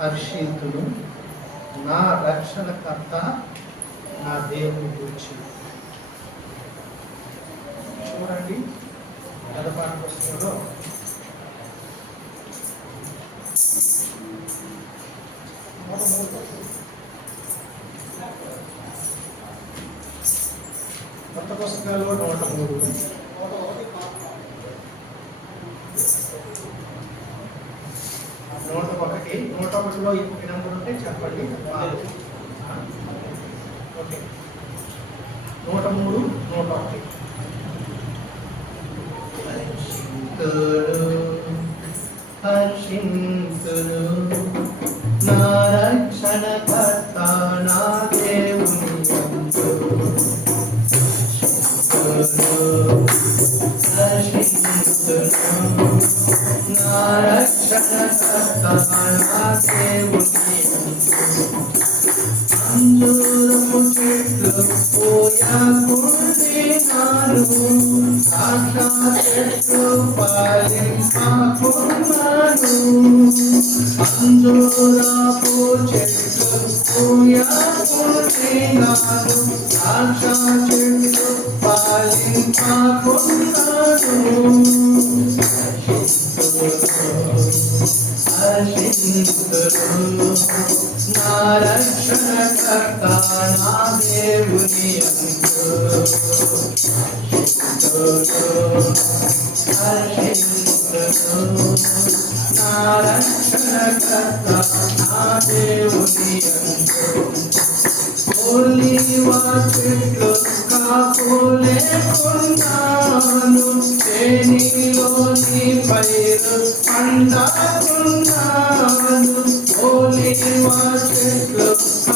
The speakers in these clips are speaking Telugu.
హర్షితును నా రక్షణకర్త నా దేవుని గురించి. చూడండి గతపాఠ పుస్తకంలో కొత్త పుస్తకాల్లో 103, 101లో ఇంకొక నెంబర్ ఉంటే చెప్పండి. ఓకే, 103, 101. హర్షింతును నా రక్షణకర్త నా దేవుని యందు. హర్షింతును నా రక్షణకర్త నా దేవుని యందు. అంజూరపు చెట్లు పోయాకున్నాను, చెట్లు పాలింపాకున్నాను. అంజూరపు చెట్లు పోయాకున్నాను, చెట్లు పాలింపాకున్నాను. హర్షింతును నా రక్షణకర్త నా దేవుని యందు. హర్షింతును నా రక్షణకర్త నా దేవుని యందు. ఒలీవ చెట్లు కాపులేకున్నాను, చేనిలోని పైరు పండుకున్నాను. ఒలీవ చెట్లు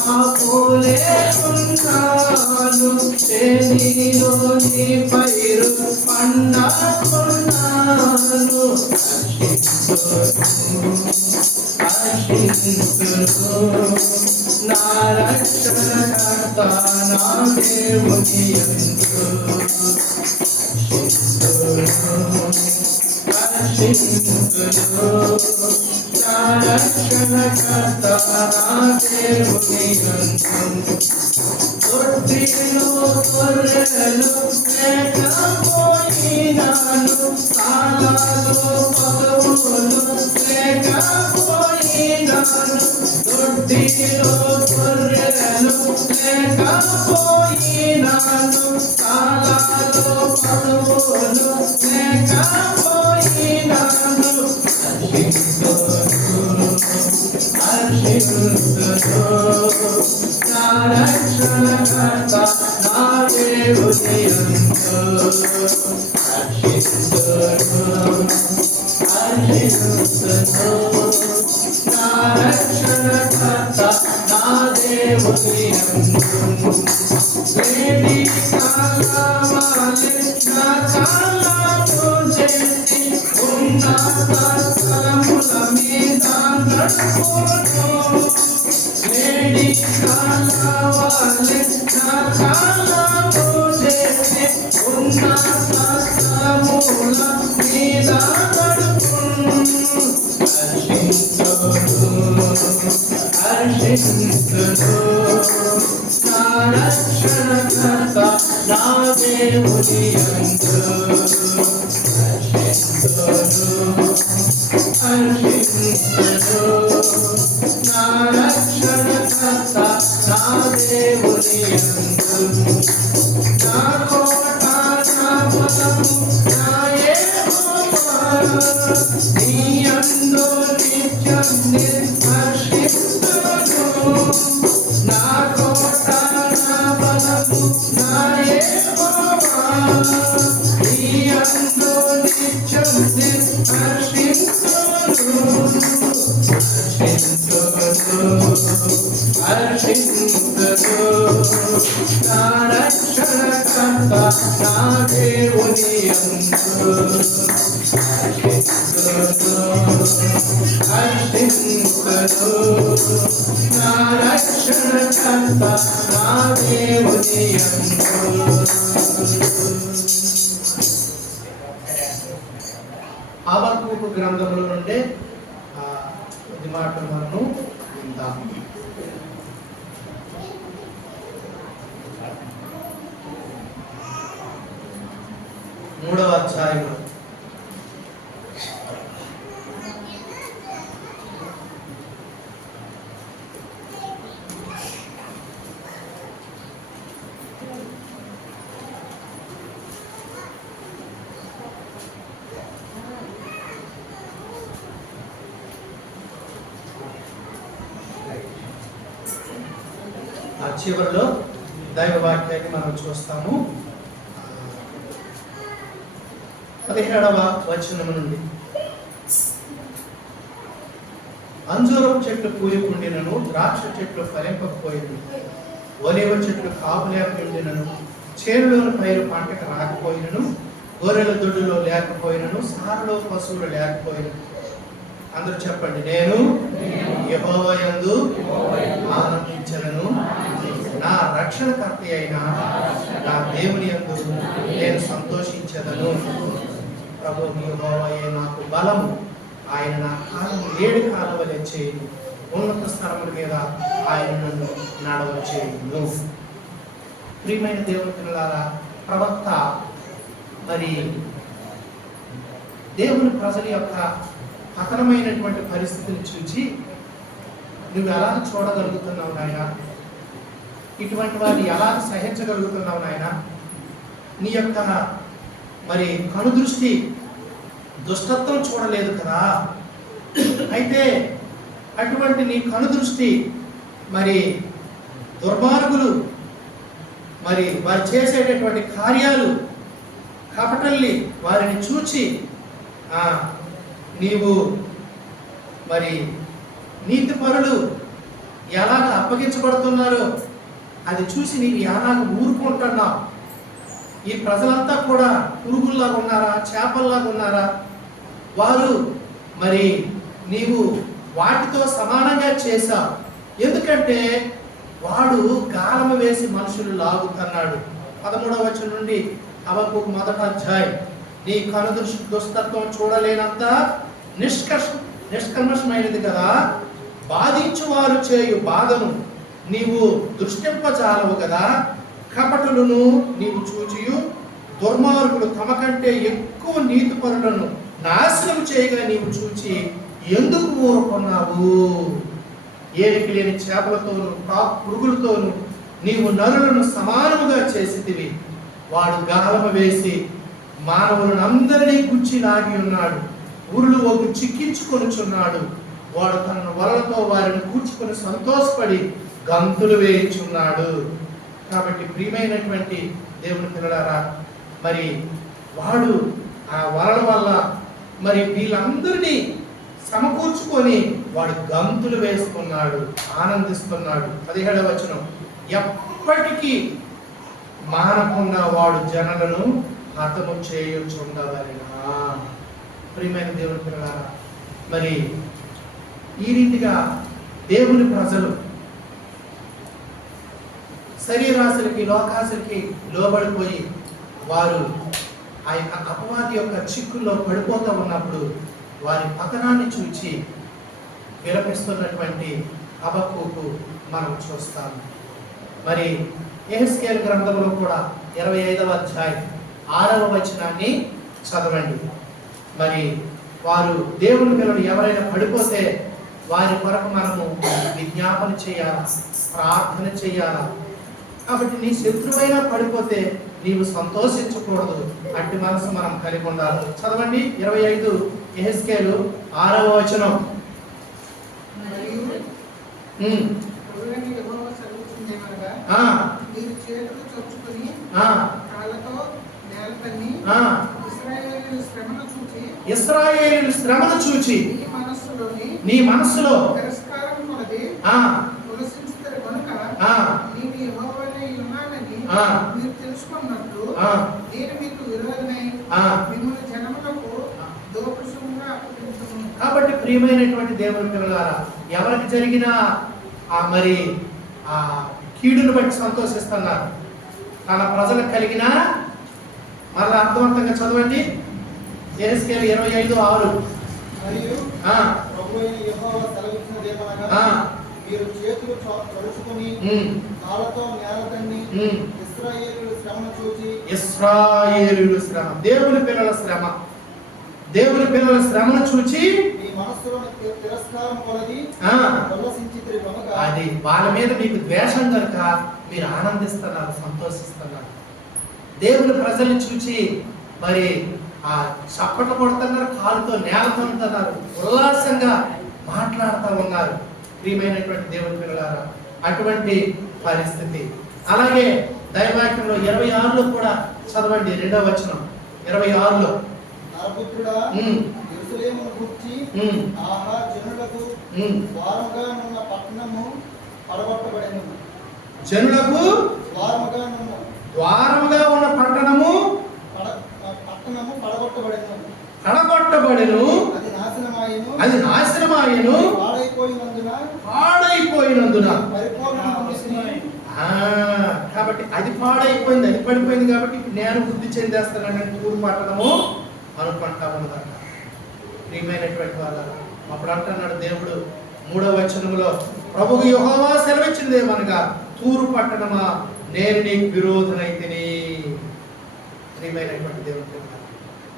కాపులేకున్నాను, చేనిలోని పైరు పండుకున్నాను. హర్షింతును నా రక్షణకర్త నా దేవుని యందు. హర్షింతును నా రక్షణకర్త నా దేవుని యందు. తొట్టిలో గొర్రెలు లేకపోయినాను, కాలాలో పశువులు లేకపోయినాను. తొట్టిలో గొర్రెలు లేకపోయినాను, కాలాలో పశువులు లేకపోయినాను. హర్షింతును నా రక్షణకర్త నా దేవుని యందు. హర్షింతును నా రక్షణకర్త నా దేవుని యందు. వేడి కాలవాలే నా కాలము చేసి ఉన్నత స్థలముల మీద నడుపును. వేడి కాలవాలే నా కాలము చేసి ఉన్నత స్థలముల మీద నడుపును. హర్షింతును నా రక్షణకర్త నా దేవుని యందు. హర్షింతును నా రక్షణకర్త నా దేవుని యందు. నా కోట నా బలము నా యెహోవా, నీ యందు నిత్యం హర్షింతును. నా కోట నా బలము నా యెహోవా, నీ యందు నిత్యం హర్షింతును. హర్షింతును నా రక్షణకర్త నా దేవుని యందు. హర్షింతును నా రక్షణకర్త నా దేవుని యందు. హబక్కూకు గ్రంథముల నుండి కొద్ది మాటలు మనము ప్రార్థించుకుందాం. మూడవ అధ్యాయంలో ఆ చివరిలో దైవ వాక్యాన్ని మనం చూస్తాము. 17వ వచనము నుండి, అంజూరపు చెట్లు పూయకుండినను, ద్రాక్ష చెట్లు ఫలింపకపోయినను, ఒలీవ చెట్లు కాపులేకుండినను, చేనులోని పైరు పంటకు రాకపోయినను, గొర్రెల దొడ్డులో లేకపోయినను, సారలో పశువులు లేకపోయినను. అందరూ చెప్పండి, నేను యెహోవా యందు ఆనందించను, నా రక్షణకర్త అయిన నా దేవుని యందు నేను సంతోషించదను. ప్రభు యెహోవాయే నాకు బలము, ఆయన నా కాలము ఏడు కాలవలే చేయను, ఉన్నత స్థలముల మీద ఆయన నన్ను నడవచేయును. ప్రియమైన దేవుని పిల్లలారా, ప్రవక్త మరి దేవుని ప్రజల యొక్క పతనమైనటువంటి పరిస్థితిని చూచి, నువ్వు ఎలా చూడగలుగుతున్నావు నాయన, ఇటువంటి వారిని ఎలా సహించగలుగుతున్నావు నాయన, నీ యొక్క మరి కనుదృష్టి దుష్టత్వం చూడలేదు కదా, అయితే అటువంటి నీ కనుదృష్టి మరి దుర్మార్గులు మరి వారు చేసేటటువంటి కార్యాలు కపటల్ని వారిని చూచి నీవు మరి నీతిపరులు ఎలాగ అప్పగించబడుతున్నారో అది చూసి నీవు ఎలాగ ఊరుకుంటున్నావు. ఈ ప్రజలంతా కూడా పురుగుల్లాగా ఉన్నారా, చేపల్లాగా ఉన్నారా? వారు మరి నీవు వాటితో సమానంగా చేశావు. ఎందుకంటే వాడు గాలమ వేసి మనుషులు లాగుతున్నాడు. 13వ వచనం నుండి హబక్కూకు 1వ అధ్యాయం, నీ కనుదృష్టి దుస్తత్వం చూడలేనంత నిష్కర్మషమైనది కదా, బాధించు వారు చేయు బాధను నీవు దృష్టింపజాలవు కదా, కపటులను నీవు చూచియు దుర్మార్గులు తమ కంటే ఎక్కువ నీతిపరులను నాశనం చేయగా నీవు చూచి ఎందుకు ఊరుకున్నావు? ఏలికి లేని చేపలతోను పురుగులతోను నీవు నరులను సమానముగా చేసితివి. వాడు గాలమ వేసి మానవులను అందరినీ గుచ్చి లాగి ఉన్నాడు, ఊరులు ఒక చిక్కించుకొనుచున్నాడు. వాడు తన వలలతో వారిని కూర్చుకొని సంతోషపడి గంతులు వేయించున్నాడు. కాబట్టి ప్రియమైనటువంటి దేవుని పిల్లలారా, మరి వాడు ఆ వలల వల్ల మరి వీళ్ళందరినీ సమకూర్చుకొని వాడు గంతులు వేస్తున్నాడు, ఆనందిస్తున్నాడు. 17వ వచనం, ఎప్పటికీ మానకుండా వాడు జనులను హతము చేయుచుండవలెనా. ప్రియమైన దేవుని పిల్లలారా, మరి ఈ రీతిగా దేవుని ప్రజలు శరీరాశలకి లోకాశలకి లోబడిపోయి వారు ఆ యొక్క అపవాది యొక్క చిక్కుల్లో పడిపోతూ ఉన్నప్పుడు వారి పతనాన్ని చూచి విలపిస్తున్నటువంటి హబక్కూకు మనం చూస్తాము. మరి యెహెజ్కేలు గ్రంథంలో కూడా 25వ అధ్యాయం 6వ వచనాన్ని చదవండి. మరి వారు దేవుని పిల్లలు ఎవరైనా పడిపోతే వారి కొరకు మనము విజ్ఞాపన చేయాలా, ప్రార్థన చేయాలా. కాబట్టి నీ శత్రువైనా పడిపోతే నీవు సంతోషించకూడదు, అట్టి మనసు మనం కలిగి ఉండాలి. చదవండి 25 యెహెజ్కేలు 6వ వచనం. ఇశ్రాయేలు శ్రమను చూచి నీ మనస్సులో కాబట్టి ప్రియమైనటువంటి దేవుని పిల్లలారా, ఎవరికి జరిగిన మరి ఆ కీడును బట్టి సంతోషిస్తున్నారు, తన ప్రజలకు కలిగిన. మరలా అర్థవంతంగా చదవండి యెహెజ్కేలు 25:6. మీరు చేతులు చరుచుకొని కాళ్ళతో నేల తన్ని ఇశ్రాయేలీయుల శ్రమను చూచి. ఇశ్రాయేలీయుల శ్రమ, దేవుని పిల్లల శ్రమ, దేవుని పిల్లల శ్రమను చూచి మీ మనస్సులో తిరస్కారం కొలది ఉల్లసించితిరి కనుక. అది వాళ్ళ మీద మీకు ద్వేషం కనుక మీరు ఆనందిస్తున్నారు, సంతోషిస్తున్నారు. దేవుని ప్రజల్ని చూచి మరి ఆ చప్పట్లు కొడుతున్నారు, కాలుతో నేలతో ఉంటున్నారు, ఉల్లాసంగా మాట్లాడుతూ ఉన్నారు. ప్రియమైనటువంటి దేవుని పిల్లలారా, అటువంటి పరిస్థితి. అలాగే దైవాక్యంలో 26లో కూడా చదవండి, 2వ వచనం 26లో. నరపుత్రుడా, యెరూషలేమును గూర్చి ఆహా, జనులకు ద్వారముగా ఉన్న పట్టణము పడగొట్టబడెను. జనులకు ద్వారముగా ఉన్న పట్టణము పడగొట్టబడెను. అది నాశనమాయెను. పాడైపోయినందున. కాబట్టి అది పాడైపోయింది, అది పడిపోయింది. కాబట్టి నేను వృద్ధి చెందేస్తానని తూరు పట్టణము అనుకుంటా ఉన్నదట. ప్రియమైనటువంటి వాళ్ళ, అప్పుడు అంటున్నాడు దేవుడు 3వ వచనంలో, ప్రభువు యెహోవా సెలవిచ్చిందేమనగా, తూరు పట్టణమా, నేను నీకు విరోధనైతిని. ప్రియమైనటువంటి దేవుడు.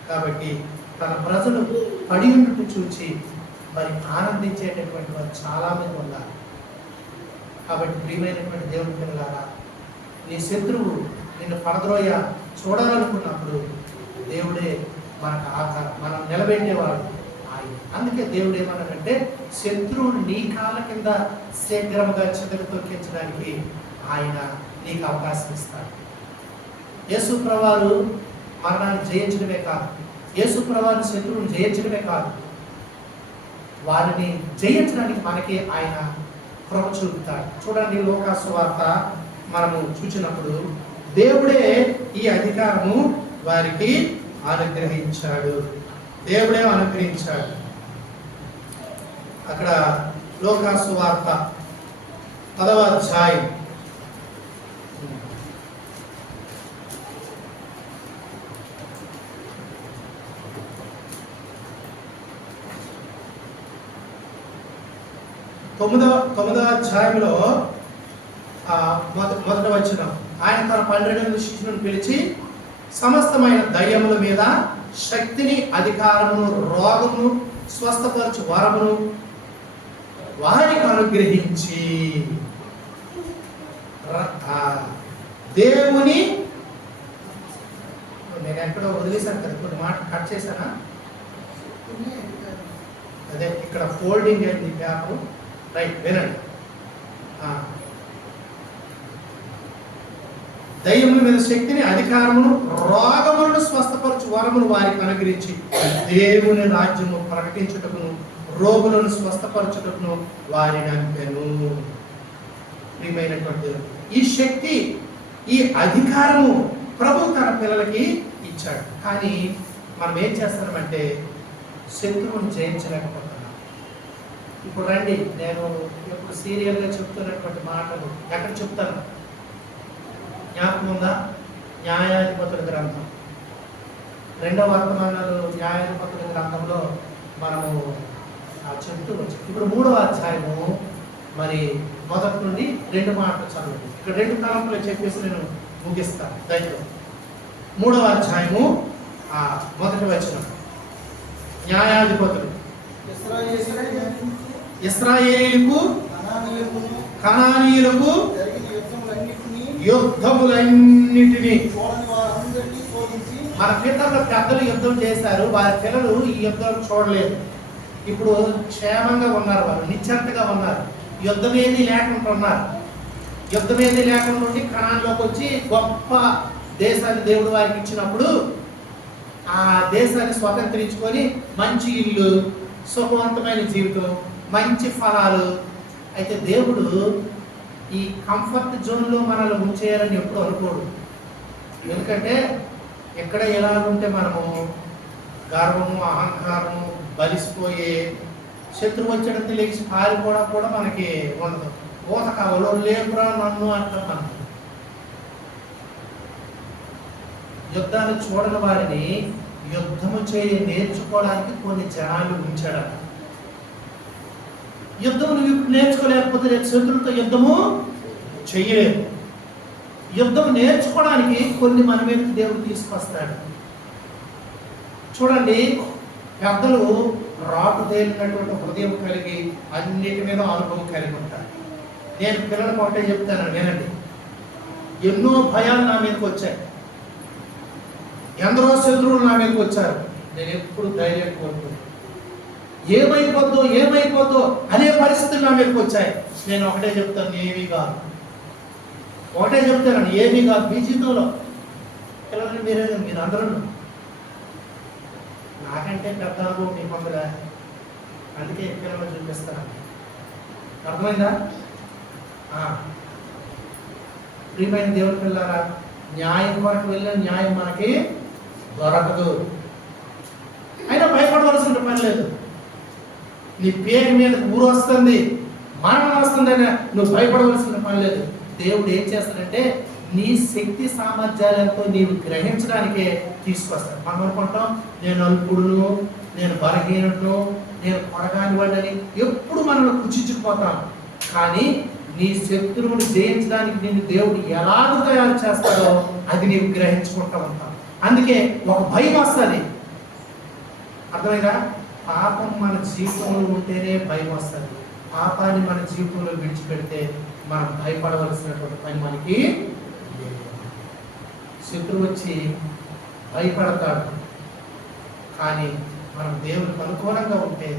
కాబట్టి తన ప్రజలు పడి ఉన్నట్టు చూచి మరి ఆనందించేటటువంటి వారు చాలా మంది ఉన్నారు. కాబట్టి ప్రియమైనటువంటి దేవుని పిల్లలారా, నీ శత్రువు నిన్ను పడద్రోయ చూడాలనుకున్నప్పుడు దేవుడే మనకు ఆధారం, మనం నిలబెట్టేవాడు ఆయన. అందుకే దేవుడు ఏమన్నాడంటే, శత్రువుని నీ కాళ్ళ కింద శీఘ్రముగా చితక తొక్కించడానికి ఆయన నీకు అవకాశం ఇస్తాడు. యేసు ప్రభువారు మరణాన్ని జయించడమే కాదు, యేసు ప్రభువారు శత్రువుని జయించడమే కాదు, వారిని జయించడానికి మనకి ఆయన కృప చూపుతాడు. చూడండి, లోకా సువార్త మనము చూసినప్పుడు దేవుడే ఈ అధికారము వారికి అనుగ్రహించాడు. దేవుడే అనుగ్రహించాడు. అక్కడ లోకా సువార్త 10వ అధ్యాయం 9వ అధ్యాయంలో మొదటి వచనం, ఆయన తన 12 శిష్యులను పిలిచి సమస్తమైన దయ్యముల మీద శక్తిని, అధికారమును, రోగమును స్వస్థపరచు వరమును వారికి అనుగ్రహించి దేవుని, నేను ఎక్కడో వదిలేశాను కదా, కొన్ని మాట కట్ చేశానా? అదే ఇక్కడ ఫోల్డింగ్ అయింది పేపర్, రైట్, వినండి. దయ్యముల మీద శక్తిని, అధికారమును, రోగములను స్వస్థపరచు వరమును వారికి అనుగ్రహించి దేవుని రాజ్యము ప్రకటించుటకును రోగులను స్వస్థపరచుటకును వారిని అంపెను. ప్రియమైనటువంటి ఈ శక్తి, ఈ అధికారము ప్రభు తన పిల్లలకి ఇచ్చాడు. కానీ మనం ఏం చేస్తామంటే శత్రువుని జయించలేకపోతున్నాం. ఇప్పుడు రండి, నేను ఎప్పుడు సీరియల్గా చెప్తున్నటువంటి మాటలు ఎక్కడ చెప్తాను, జ్ఞాపకం ఉందా? న్యాయాధిపతుల గ్రంథం 2వ వర్తమానాలు న్యాయాధిపతుల గ్రంథంలో మనము చెప్తూ వచ్చాం. ఇప్పుడు 3వ అధ్యాయము మరి మొదటి నుండి 2 మాటలు చదవండి. ఇక్కడ 2 తలంపులు చెప్పేసి నేను ముగిస్తాను దయతో. 3వ అధ్యాయము మొదటి వచనం, న్యాయాధిపతులు ఇశ్రాయేలీయులకు కనానీయులకు యుద్ధములన్నిటినీ, మన పితరుల పెద్దలు యుద్ధం చేశారు, వారి పిల్లలు ఈ యుద్ధం చూడలేదు. ఇప్పుడు క్షేమంగా ఉన్నారు, వారు నిశ్చంతగా ఉన్నారు, యుద్ధమేది లేకుండా ఉన్నారు. యుద్ధమేది లేకుండా ఉండి కనాన్లోకి వచ్చి గొప్ప దేశాన్ని దేవుడు వారికి ఇచ్చినప్పుడు ఆ దేశాన్ని స్వతంత్రించుకొని మంచి ఇల్లు, సుఖవంతమైన జీవితం, మంచి ఫలాలు. అయితే దేవుడు ఈ కంఫర్ట్ జోన్లో మనల్ని ఉంచేయాలని ఎప్పుడు అనుకోడు. ఎందుకంటే ఎక్కడ ఎలా ఉంటే మనము గర్వము, అహంకారము బలిసిపోయే, శత్రువు వచ్చేటంత లేచి పారిపోవడం కూడా మనకి ఉండదు. ఓత కావాలో లేకురా నన్ను అంటాం. మనం యుద్ధాన్ని చూడని వారిని యుద్ధము చేయ నేర్చుకోవడానికి కొన్ని జనాలు ఉంచాడట. యుద్ధం నువ్వు ఇప్పుడు నేర్చుకోలేకపోతే రేపు శత్రువులతో యుద్ధము చెయ్యలేదు. యుద్ధం నేర్చుకోవడానికి కొన్ని మన మీదకి దేవుడు తీసుకొస్తాడు. చూడండి, పెద్దలు రాటు తేలినటువంటి హృదయం కలిగి అన్నిటి మీద అనుభవం కలిగి ఉంటారు. నేను పిల్లలకు ఒకటే చెప్తాను, వినండి. ఎన్నో భయాలు నా మీదకి వచ్చాయి, ఎందరో శత్రువులు నా మీదకి వచ్చారు. నేను ఎప్పుడు ధైర్యం కోరుకున్నాను. ఏమైపోద్దో అనే పరిస్థితులు నా మీదకి వచ్చాయి. నేను ఒకటే చెప్తాను, ఏమీ కాదు. ఒకటే చెప్తాను, ఏమీ కాదు. మీ జీవితంలో పిల్లలు మీరు అందరూ నాకంటే పెద్ద అనుభవం మీ పొందగా, అందుకే పిల్లలు చూపిస్తాను. అర్థమైందా? ప్రియమైన దేవుని పిల్లారా, న్యాయం కొరకు వెళ్ళిన న్యాయం మనకి దొరకదు. అయినా భయపడవలసిన పని లేదు. నీ పేరు మీద ఊరు వస్తుంది, మరణం వస్తుందని నువ్వు భయపడవలసిన పని లేదు. దేవుడు ఏం చేస్తాడంటే నీ శక్తి సామర్థ్యాలతో నీవు గ్రహించడానికే తీసుకొస్తాడు. మనం అనుకుంటాం, నేను అల్పుడును, నేను బలహీనుడును, నేను కొరగాని వాడిని ఎప్పుడు మనం కుచించుకుపోతాం. కానీ నీ శత్రువుని జయించడానికి నిన్ను దేవుడు ఎలాగ తయారు చేస్తాడో అది నీవు గ్రహించుకుంటూ ఉంటాం. అందుకే ఒక భయం వస్తుంది. అర్థమైందా? పాపం మన జీవితంలో ఉంటేనే భయం వస్తుంది. పాపాన్ని మన జీవితంలో విడిచిపెడితే మనం భయపడవలసినటువంటి పని మనకి. శత్రువు వచ్చి భయపడతాడు, కానీ మనం దేవునికి అనుకూలంగా ఉంటే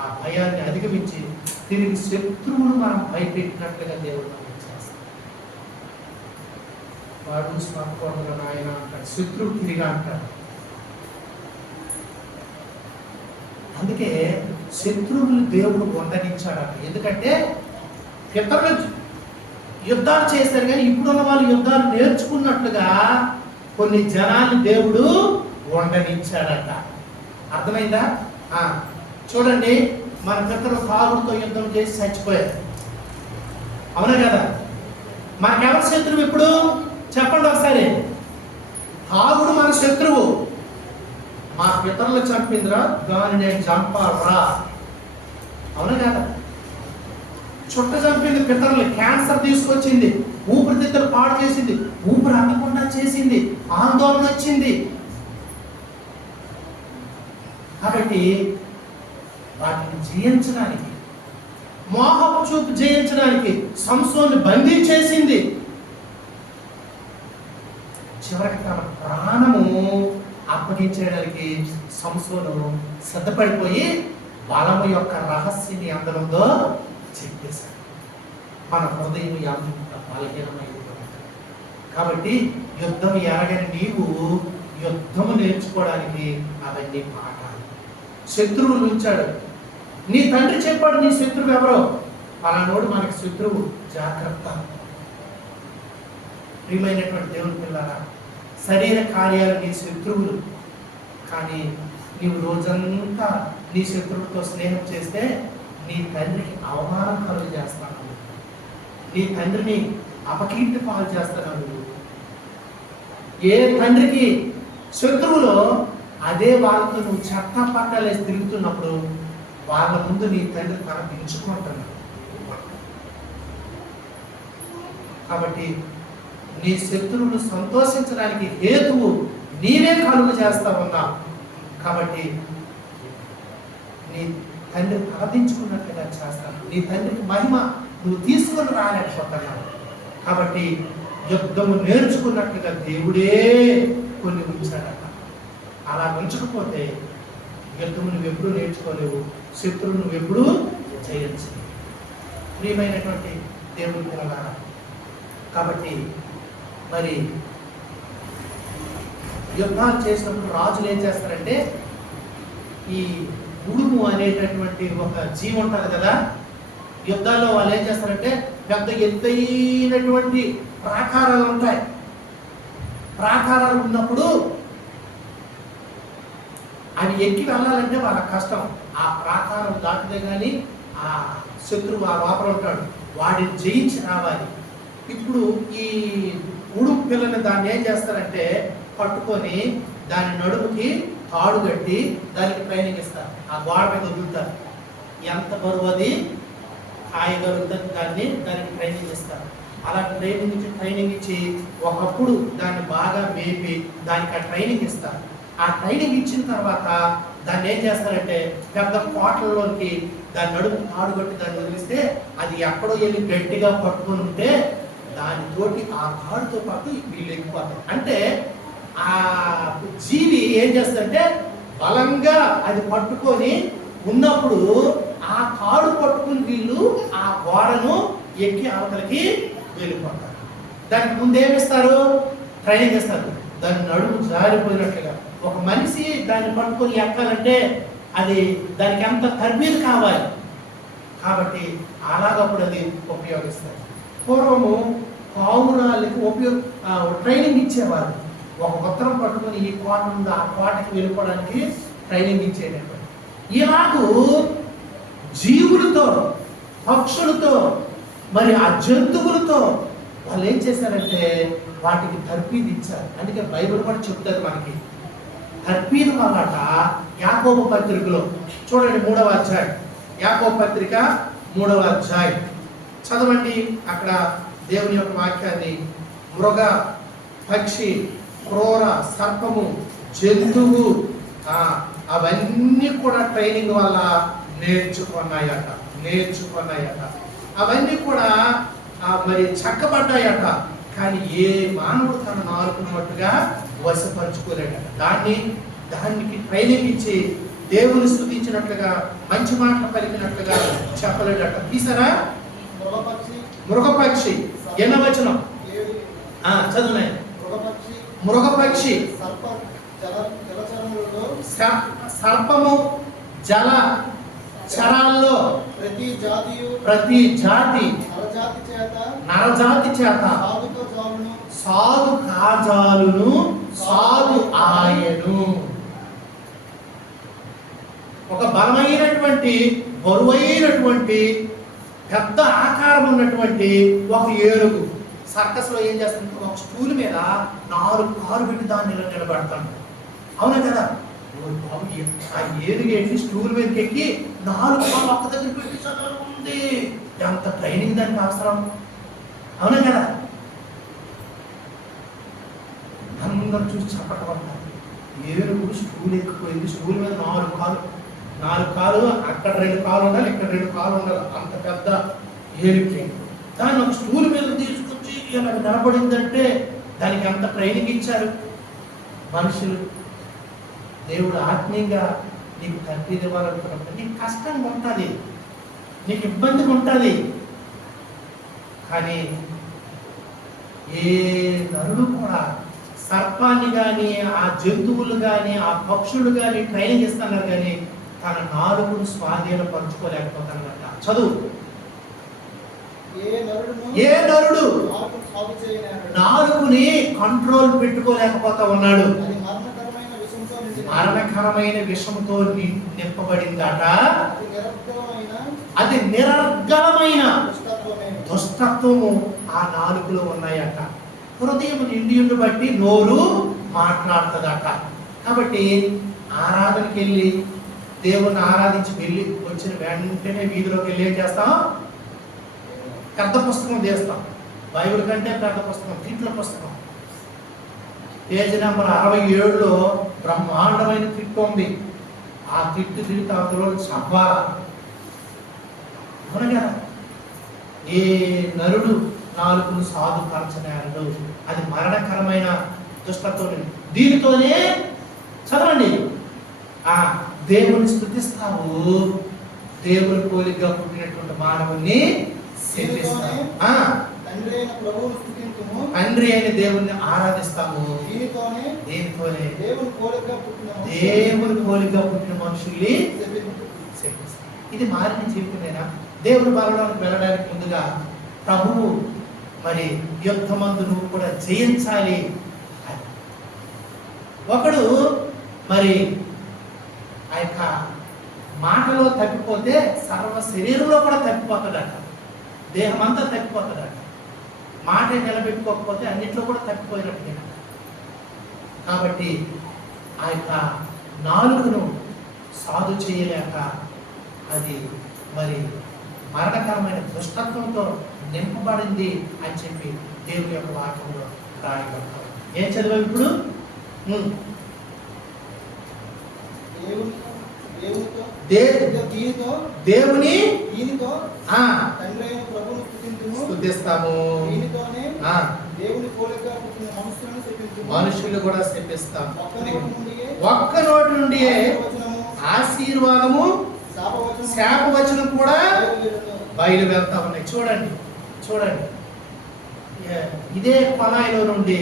ఆ భయాన్ని అధిగమించి తిరిగి శత్రువును మనం భయపెట్టినట్లుగా దేవుడు మనం చేస్తాం. వాడు స్మరణ నాయన అంటాడు, శత్రువు తిరిగా అంటాడు. అందుకే శత్రువులు దేవుడు వందనించాడట. ఎందుకంటే పితరులు యుద్ధాలు చేశారు, కానీ ఇప్పుడున్న వాళ్ళు యుద్ధాలు నేర్చుకున్నట్లుగా కొన్ని జనాన్ని దేవుడు వండనిచ్చాడట. అర్థమైందా? చూడండి, మన పితరులు తాగుడుతో యుద్ధం చేసి చచ్చిపోయారు, అవునా కదా? మనకెవరు శత్రువు ఇప్పుడు చెప్పండి ఒకసారి. తాగుడు మన శత్రువు. మా పితరులు చంపిందిరా, దాన్ని నేను చంపాలరా, అవునా కదా? చుట్ట చంపింది పితరులు, క్యాన్సర్ తీసుకొచ్చింది, ఊపిరితిత్తులు పాడు చేసింది, ఊపిరి అందకుండా చేసింది, ఆందోళన వచ్చింది. కాబట్టి వాటిని జయించడానికి, మోహపు చూపు జయించడానికి సంసోన్ని బంధించేసింది. చివరికి తన ప్రాణము అప్పగించేయడానికి సంసోను సిద్ధపడిపోయి బలము యొక్క రహస్యాన్ని అందడంతో చెప్పేశాడు. మన హృదయం ఎంత బలహీనమైపోతుంది. కాబట్టి యుద్ధం ఎరగని నీవు యుద్ధము నేర్చుకోవడానికి అవన్నీ పాఠాలు. శత్రువులు ఉంచాడు. నీ తండ్రి చెప్పాడు నీ శత్రువు ఎవరో, పలానోడు మనకి శత్రువు, జాగ్రత్త. ప్రియమైనటువంటి దేవుని పిల్లారా, శరీర కార్యాలు నీ శత్రువులు, కానీ నీవు రోజంతా నీ శత్రువులతో స్నేహం చేస్తే నీ తండ్రికి అవమానం కలుగు చేస్తాను, నీ తండ్రిని అపకీర్తి పాలు చేస్తాను. ఏ తండ్రికి శత్రువులో అదే వాళ్ళతో నువ్వు చెత్త పట్టాలేసి తిరుగుతున్నప్పుడు వాళ్ళ ముందు నీ తండ్రి కనిపించుకుంటున్నాడు. కాబట్టి నీ శత్రువులు సంతోషించడానికి హేతువు నీవే కలుగు చేస్తా ఉన్నావు. కాబట్టి నీ తండ్రి ప్రార్థించుకున్నట్లుగా చేస్తాను. నీ తండ్రికి మహిమ నువ్వు తీసుకొని రాలేకపోతున్నావు. కాబట్టి యుద్ధము నేర్చుకున్నట్లుగా దేవుడే కొన్ని ఉంచాడట. అలా ఉంచకపోతే యుద్ధము నువ్వు ఎప్పుడూ నేర్చుకోలేవు, శత్రువు నువ్వు ఎప్పుడూ చేయొచ్చు. ప్రియమైనటువంటి దేవుని పిల్లలారా, కాబట్టి మరి యుద్ధాలు చేసినప్పుడు రాజులు ఏం చేస్తారంటే, ఈ ఉడుము అనేటటువంటి ఒక జీవి ఉంటుంది కదా, యుద్ధాల్లో వాళ్ళు ఏం చేస్తారంటే పెద్ద ఎత్తైనటువంటి ప్రాకారాలు ఉంటాయి. ప్రాకారాలు ఉన్నప్పుడు అవి ఎక్కి వెళ్ళాలంటే వాళ్ళ కష్టం. ఆ ప్రాకారం దాటితే కానీ ఆ శత్రువు ఆ లోపల ఉంటాడు, వాడిని జయించి రావాలి. ఇప్పుడు ఈ ఉడుము పిల్లని దాన్ని ఏం చేస్తారంటే పట్టుకొని దాని నడుముకి తాడు కట్టి దానికి ట్రైనింగ్ ఇస్తారు, ఆ గోడ మీద వదులుతారు. ఎంత బరువు అది కాయగలుగుతుంది దానికి ట్రైనింగ్ ఇస్తారు. అలా ట్రైనింగ్ ఇచ్చి ఒకప్పుడు దాన్ని బాగా మేపి దానికి ఆ ట్రైనింగ్ ఇస్తారు. ఆ ట్రైనింగ్ ఇచ్చిన తర్వాత దాన్ని ఏం చేస్తారంటే పెద్ద కోటల్లోకి దాన్ని నడుపు తాడుగొట్టి దాన్ని వదిలిస్తే అది ఎక్కడో వెళ్ళి గట్టిగా పట్టుకొని ఉంటే దానితోటి ఆ తాడుతో పాటు వీళ్ళు ఎక్కిపోతారు. అంటే ఆ జీవి ఏం చేస్తుందంటే బలంగా అది పట్టుకొని ఉన్నప్పుడు ఆ తాడు పట్టుకుని వీళ్ళు ఆ గోడను ఎక్కి అవతలకి వెళ్ళిపోతారు. దానికి ముందు ఏమిస్తారు? ట్రైనింగ్ ఇస్తారు. దాని నడుము జారిపోయినట్లుగా. ఒక మనిషి దాన్ని పట్టుకొని ఎక్కాలంటే అది దానికి అంత తర్బీదు కావాలి. కాబట్టి అలాగప్పుడు అది ఉపయోగిస్తారు. పూర్వము పావురాలకి ట్రైనింగ్ ఇచ్చేవారు. ఒక ఉత్తరం పట్టుకొని ఈ కోట ఉంది ఆ కోటకి వెళ్ళిపోవడానికి ట్రైనింగ్ ఇచ్చేటప్పుడు. ఇలాగూ జీవులతో పక్షులతో మరి ఆ జంతువులతో వాళ్ళు ఏం చేశారంటే వాటికి తర్పీదు ఇచ్చారు. అందుకే బైబిల్ కూడా చెప్తారు మనకి తర్పీదు అన్నమాట. యాకోబు పత్రికలో చూడండి 3వ అధ్యాయం, యాకోబు పత్రిక 3వ అధ్యాయం చదవండి. అక్కడ దేవుని యొక్క వాక్యాన్ని మృగ, పక్షి, క్రూర, సర్పము, జంతువు అవన్నీ కూడా ట్రైనింగ్ వల్ల నేర్చుకున్నాయట. అవన్నీ కూడా మరి చక్కబడ్డాయట. కానీ ఏ మానవుడు తన నాలుకను మట్టుగా వశపరుచుకోలేడట. దానికి ట్రైనింగ్ ఇచ్చి దేవుని స్తుతించినట్లుగా మంచి మాటలు పలికినట్లుగా చెప్పలేడట. తీసారా? మృగపక్షి ఎన్న వచనం చదువున్నాయి. మృగపక్షి, సర్పము, జల చరాల్లో ప్రతి జాతి నరజాతి చేత సాధు కాజాలును సాధు ఆయను. ఒక బలమైనటువంటి బరువైనటువంటి పెద్ద ఆకారం ఉన్నటువంటి ఒక ఏనుగు సర్కస్ లో ఏం చేస్తుంది? ఒక స్టూల్ మీద 4 కారు పెట్టి దాన్ని నిలబెడతాను. అవునా కదా? ఆ ఏనుగేంటి స్టూల్ మీదకి ఎక్కి 4 కాళ్ళు ఒక్క దగ్గర పెట్టి చదవాలి. ఎంత ట్రైనింగ్ దానికి అవసరం. అవునా కదా? అందరూ చూసి చెప్పటమంటారు. ఏనుగు స్టూల్ ఎక్కిపోయింది. స్టూల్ మీద 4 కాళ్ళు అక్కడ 2 కాళ్ళు ఉండాలి, ఇక్కడ 2 కాళ్ళు ఉండాలి. అంత పెద్ద ఏనుగు దాన్ని ఒక స్టూల్ మీద తీసుకొచ్చి ఇలా నిలబడిందంటే దానికి అంత ట్రైనింగ్ ఇచ్చారు మనుషులు. దేవుడు ఆత్మీయంగా నీకు తర్పీదు ఇవ్వాలనుకున్నప్పుడు నీకు కష్టంగా ఉంటుంది, నీకు ఇబ్బందిగా ఉంటుంది. కానీ ఏ నరుడు కూడా సర్పాన్ని కానీ ఆ జంతువులు కానీ ఆ పక్షులు కానీ ట్రైనింగ్ ఇస్తున్నారు కానీ తన నాలుగును స్వాధీనపరచుకోలేకపోతానట. చదువు. ఏ నరుడు నాలుగుని కంట్రోల్ పెట్టుకోలేకపోతా ఉన్నాడు. మరణకరమైన విషంతో నింపబడిందట. అది నిరర్గళమైన దుష్టత్వము ఆ నాలుగులో ఉన్నాయట. హృదయం నిండియుండు బట్టి నోరు మాట్లాడుతుందట. కాబట్టి ఆరాధనకి వెళ్ళి దేవుణ్ణి ఆరాధించి వెళ్ళి వచ్చిన వెంటనే వీధిలోకి వెళ్ళి ఏం చేస్తాం? పెద్ద పుస్తకం తీస్తాం. బైబిల్ కంటే పెద్ద పుస్తకం, తిట్ల పుస్తకం. పేజీ నెంబర్ 67లో బ్రహ్మాండమైన తిట్టు ఉంది. ఆ తిట్టు తిరిగి అందులో చంపాల. అవును కదా? ఏ నరుడు నాలుగును సాధుపరచనేరడు. అది మరణకరమైన దుష్టత్వం. దీనితోనే చదవండి, దేవుని స్తుతిస్తావు, దేవుని పోలికగా పుట్టినటువంటి మానవుని శపిస్తావు. తండ్రి అయిన దేవుణ్ణి ఆరాధిస్తాము. దీనితోనే దేవుని పోలికగా పుట్టిన మనుషుల్ని శపిస్తాం. ఇది మారిన జీవితమేనా? దేవుని బలడానికి వెళ్ళడానికి ముందుగా ప్రభువు మరి యుద్ధమందు నువ్వు కూడా జయించాలి. ఒకడు మరి ఆ యొక్క మాటలో తప్పిపోతే సర్వ శరీరంలో కూడా తప్పిపోతాడట. దేహం అంతా తప్పిపోతాడట. మాట నిలబెట్టుకోకపోతే అన్నింటిలో కూడా తప్పిపోయినట్టే. కాబట్టి ఆ యొక్క నాలుగును సాధు చేయలేక అది మరి మరణకరమైన దుష్టత్వంతో నింపబడింది అని చెప్పి దేవుని యొక్క వాక్యంలో రాయబడతాం. ఏం చదివావు ఇప్పుడు? దేవుని స్తుతిస్తాము. మనుషులు కూడా శపిస్తాం. ఒక్క నోటి నుండి ఆశీర్వాదము శాపవచనం కూడా బయలు వెళ్తా ఉన్నాయి. చూడండి చూడండి, ఇదే కొనాయిలో నుండి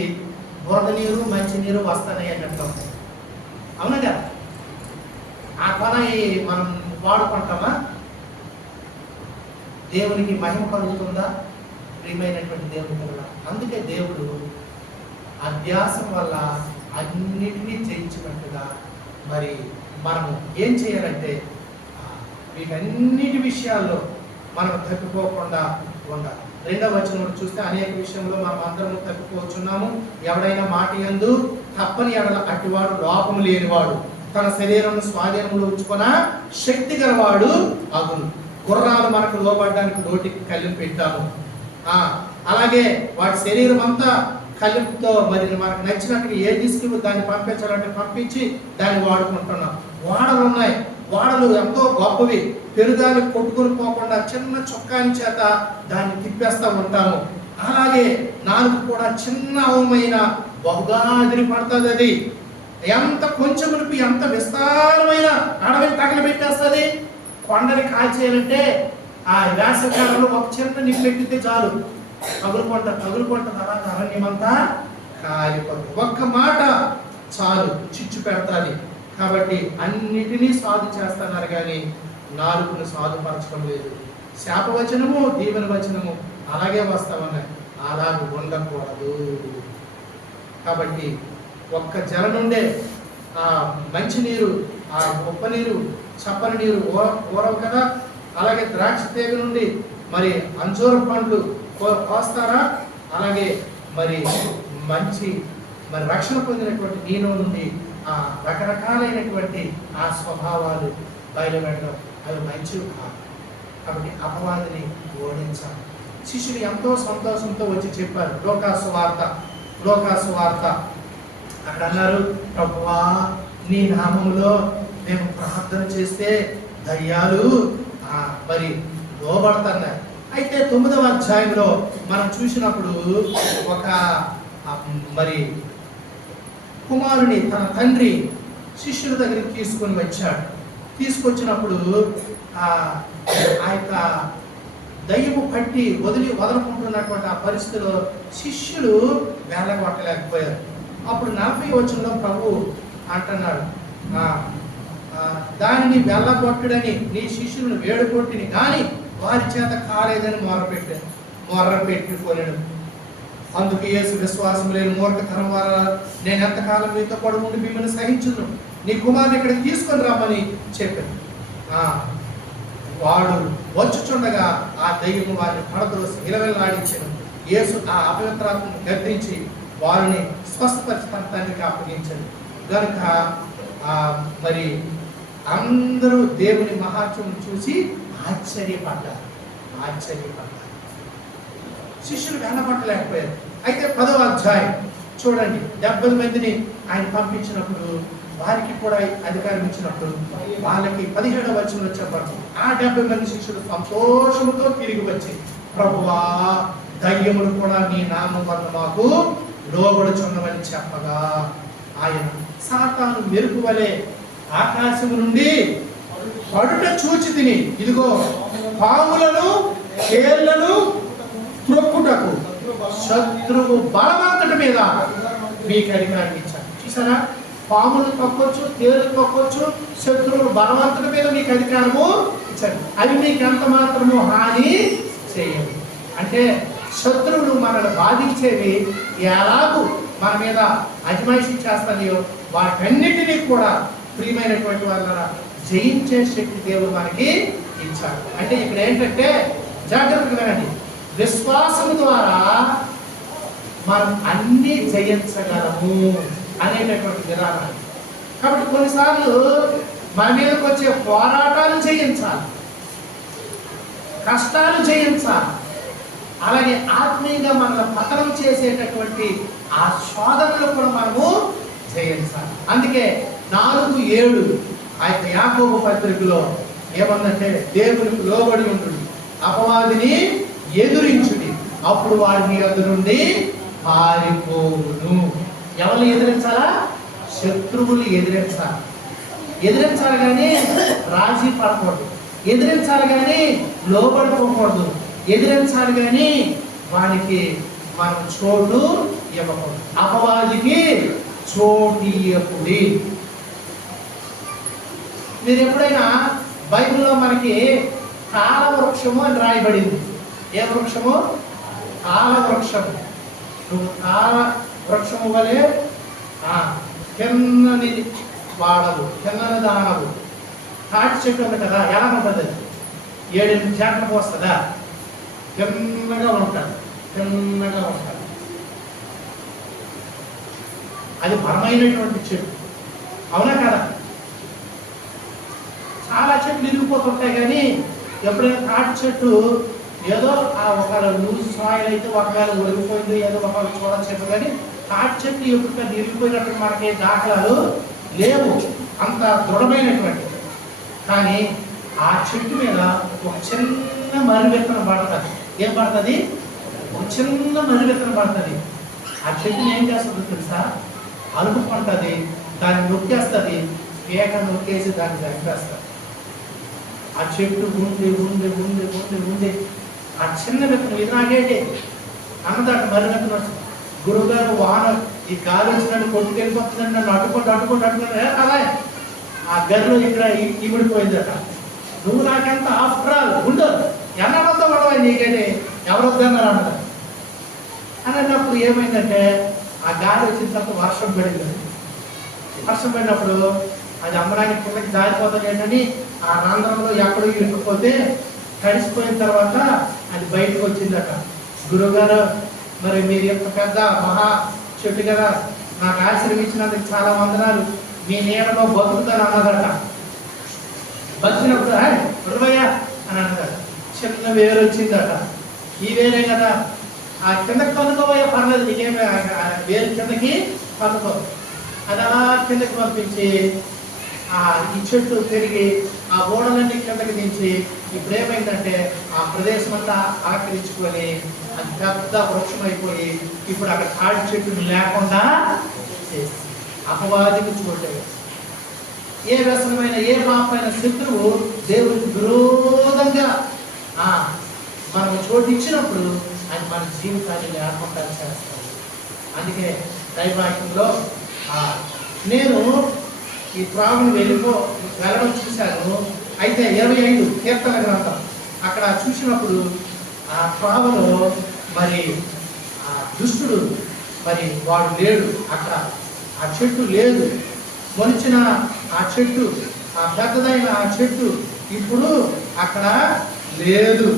బురద నీరు మంచి నీరు వస్తాయి అన్నట్టు. అవునా కదా? ఆ కొనాయి మనం వాడుకుంటామా? దేవునికి మహిమ కలుగుతుందా? ప్రియమైనటువంటి దేవుని వల్ల. అందుకే దేవుడు అభ్యాసం వల్ల అన్నిటినీ జయించినట్టుగా మరి మనము ఏం చేయాలంటే వీటన్నిటి విషయాల్లో మనం తప్పిపోకుండా ఉండాలి. 2వ వచనం చూస్తే అనేక విషయంలో మనం అందరం తప్పిపోతున్నాము. ఎవడైనా మాట యందు తప్పని ఎడల అట్టివాడు లోపము లేనివాడు, తన శరీరం స్వాధీనంలో ఉంచుకున్న శక్తి గలవాడు అగును. గుర్రాలు మనకు లోబడ్డానికి నోటికి కళ్ళెం పెట్టాము. అలాగే వాటి శరీరం అంతా కళ్ళెంతో మరి మనకు నచ్చినట్టుగా ఏ దిశకు దాన్ని పంపించాలంటే పంపించి దాన్ని వాడుకుంటున్నాం. వాడలు ఉన్నాయి. వాడలు ఎంతో గొప్పవి. పెరుగాలి కొట్టుకుని పోకుండా చిన్న చొక్కాని చేత దాన్ని తిప్పేస్తూ ఉంటాము. అలాగే నాలుగు కూడా చిన్న అవమైన బహుగా అదిరి పడుతుంది. అది ఎంత కొంచెం నింపి ఎంత విస్తారమైన అడవిని తగలబెట్టేస్తుంది. కొండని కాల్చేయాలంటే ఆ వేసవికాలంలో ఒక చిన్న నిప్పెట్టితే చాలు, తగులుకుంటుంది. అలాగే అరణ్యమంతా కాలిపోతుంది. ఒక్క మాట చాలు, చిచ్చు పెడతాది. కాబట్టి అన్నిటినీ సాధు చేస్తున్నారు కానీ నాలుగును సాధుపరచడం లేదు. శాపవచనము దీవెన వచనము అలాగే వస్తామన్నాయి. అలాగే ఉండకూడదు. కాబట్టి ఒక్క జల నుండే ఆ మంచినీరు, ఆ ఉప్పు నీరు, చప్పని నీరు ఊరవు కదా. అలాగే ద్రాక్ష తీగ నుండి మరి అంజూర పండ్లు కోస్తారా? అలాగే మరి మంచి మరి రక్షణ పొందినటువంటి నీలో నుండి ఆ రకరకాలైనటువంటి ఆ స్వభావాలు బయలుపెట్టడం అవి మంచివి కాదు. కాబట్టి అపవాదిని ఓడించాలి. శిష్యులు ఎంతో సంతోషంతో వచ్చి చెప్పారు లోకాసు వార్త. అక్కడ అన్నారు, ప్రభువా నీ నామములో మేము ప్రార్థన చేస్తే దయ్యాలు మరి లోబడుతున్నాయి. అయితే 9వ అధ్యాయంలో మనం చూసినప్పుడు ఒక మరి కుమారుని తన తండ్రి శిష్యుల దగ్గరికి తీసుకొని వచ్చాడు. తీసుకొచ్చినప్పుడు ఆ యొక్క దయ్యము పట్టి వదలకుంటున్నటువంటి ఆ పరిస్థితిలో శిష్యులు వేలగొట్టలేకపోయారు. అప్పుడు 40వ వచనంలో ప్రభు అంటున్నాడు, దానిని వెళ్ళగొట్టుడని నీ శిష్యులను వేడుకొట్టిని కానీ వారి చేత కాలేదని మొర్రపెట్టుకోలేడు. అందుకు యేసు విశ్వాసం లేని మూర్ఖతరం వారా నేను ఎంతకాలం మీతో పడి ఉండి మిమ్మల్ని సహించును, నీ కుమారుని ఇక్కడికి తీసుకొని రమ్మని చెప్పాను. వాడు వచ్చుచుండగా ఆ దయ్యము వారిని పడద్రోసి నిలవెల్లాడించాను. యేసు ఆ అపవిత్రాత్మను గద్దించి వారిని స్వస్థపరిచి తన తండ్రికి అప్పగించాడు. కనుక మరి అందరూ దేవుని మహాత్మ్యం చూసి ఆశ్చర్యపడ్డారు. శిష్యులు వెనపట్టలేకపోయారు. అయితే 10వ అధ్యాయం చూడండి, 70 మందిని ఆయన పంపించినప్పుడు వారికి కూడా అధికారం ఇచ్చినప్పుడు వాళ్ళకి 17వ వచనంలో చెప్పబడుతుంది, ఆ 70 మంది శిష్యులు సంతోషముతో తిరిగి వచ్చి ప్రభువా దయ్యములు కూడా నీ నామం వల్ల మాకు లోబడుచున్నవని చెప్పగా ఆయన సాతాను మెరుపు వలె ఆకాశము నుండి పడుట చూచి తిని ఇదిగో పాములను తేళ్లను త్రొక్కుటకు శత్రువు బలవంతుడి మీద మీకు అధికారం ఇచ్చారు. చూసారా, పాములు తొక్కొచ్చు, తేళ్లు తొక్కొచ్చు, శత్రువులు బలవంతుడి మీద మీకు అధికారము ఇచ్చారు. అవి మీకు ఎంత మాత్రము హాని చేయవు. అంటే శత్రువులు మనల్ని బాధించేవి ఎలాగూ మన మీద అజమాయిషీ చేస్తాయో వాటన్నిటినీ కూడా ప్రియమైనటువంటి వాళ్ళ జయించే శక్తి దేవుడు మనకి ఇచ్చాడు. అంటే ఇక్కడ ఏంటంటే జాగ్రత్తగా వినండి, విశ్వాసం ద్వారా మనం అన్ని జయించగలము అనేటటువంటి విధానం. కాబట్టి కొన్నిసార్లు మన మీదకి వచ్చే పోరాటాలు జయించాలి. కష్టాలు జయించాలి. అలాగే ఆత్మీయంగా మనల్ని పతనం చేసేటటువంటి ఆ శోధనలు కూడా మనము జయించాలి. అందుకే 4:7 ఆ యొక్క యాకోబు పత్రికలో ఏమందంటే, దేవునికి లోబడి ఉంటుంది, అపవాదిని ఎదురించుడి, అప్పుడు వాడి మీ వద్ద నుండి పారిపోవును. ఎవరిని ఎదిరించాలా? శత్రువులు ఎదిరించాలి. ఎదిరించాలి కానీ రాజీ పడకూడదు, ఎదిరించాలి కానీ లోబడిపోకూడదు, ఎదిరించాలి కానీ వానికి మనం చోటు ఇవ్వకూడదు. అపవాదికి చోటు ఇవ్వకూడదు. మీరు ఎప్పుడైనా బైబిల్లో మనకి కాల వృక్షము అని రాయబడింది. ఏ వృక్షము? కాల వృక్షము. నువ్వు కాల వృక్షము వలె కిందని వాడవు, కిందని దానవు. తాటి చెట్టు ఉంది కదా, ఎలా ఉంటుంది? 7-8 జాగ్రత్తకు వస్తుందా? తిన్నగా ఉంటాడు, తిన్నగా ఉంటాడు. అది బలమైనటువంటి చెట్టు, అవునా కదా? చాలా చెట్లు ఇరిగిపోతుంటాయి కానీ ఎప్పుడైనా తాటి చెట్టు ఏదో ఒకవేళ లూజ్ సాయిల్ అయితే ఒకవేళ ఒరిగిపోయింది, ఏదో ఒకవేళ చూడ చెట్టు, కానీ తాటి చెట్టు ఎప్పుడు ఇరిగిపోయినట్టు మనకి దాఖలాలు లేవు, అంత దృఢమైనటువంటి. కానీ ఆ చెట్టు మీద ఒక చిన్న మర్రి విత్తనం పడుతుంది. ఏం పడుతుంది? ఒక చిన్న మర్రి విత్తనం పడుతుంది. ఆ చెట్టుని ఏం చేస్తుందో తెలుసా? అలుపు పడుతుంది, దాన్ని నొక్కేస్తుంది, కేక నొక్కేసి దాన్ని చంపేస్తుంది. ఆ చెట్టు ఉండి ఉండి ఉండి ఉండి ఉండి ఆ చిన్న విత్తనం ఇది నాకేంటి అన్నదాన్ని మర్రి విత్తనం వస్తుంది. గురువుగారు వాన ఈ గాలి వచ్చినట్టు కొట్టుకెళ్ళిపోతుందని నన్ను అడ్డుకుంటూ అలా ఆ గర్రెలు ఇక్కడ ఇమిడిపోయిందట. నువ్వు నాకెంత ఆఫ్టరాల్ ఉండదు, ఎన్నడంతా పడవ నీకంటే ఎవరొద్దన్నారు అన్నది. అన్నప్పుడు ఏమైందంటే ఆ గాలి వచ్చిన తర్వాత వర్షం పడింది. వర్షం పడినప్పుడు అది అమ్మడానికి కిందకి జారిపోతుంది ఏంటని ఆ రంధ్రంలో ఎక్కడో ఇరుక్కుపోతే తడిసిపోయిన తర్వాత అది బయటకు వచ్చిందట. గురువుగారు, మరి మీరు ఎంత పెద్ద మహా చెట్టు కదా, నాకు ఆశీర్వించినందుకు చాలా వందనాలు, మీ నీడలో బతుకుతాను అన్నదట. బతికినప్పుడు గురువయ్యా అని అన్నదట. చిన్న వేరు వచ్చిందట. ఈ వేరే కదా, ఆ కిందకి పందుకోబోయే పర్లేదు, నీకేమి వేరు కిందకి పందుకో. అది అలా కిందకి పంపించి ఈ చెట్టు పెరిగి ఆ ఓడలన్నీ కిందకి దించి ఇప్పుడు ఏమైందంటే ఆ ప్రదేశం అంతా ఆకరించుకొని అది పెద్ద వృక్షం అయిపోయి ఇప్పుడు అక్కడ తాడి చెట్టుని లేకుండా చేసి అపవాదికి చోటు. ఏ వ్యసనమైన ఏ పాపమైన శత్రువు దేవుడికి విరోధంగా మనం చోటు ఇచ్చినప్పుడు అది మన జీవితాన్ని లేకుండా చేస్తాం. అందుకే దైవాక్యంలో నేను ఈ త్రాగును వెళ్ళడం చూశాను. అయితే 25 కీర్తన గ్రంథం అక్కడ చూసినప్పుడు ఆ త్రాగులో మరి దుష్టుడు మరి వాడు లేడు, అక్కడ ఆ చెట్టు లేదు, మొలిచిన ఆ చెట్టు, ఆ పెద్దదైన ఆ చెట్టు ఇప్పుడు అక్కడ లేదు.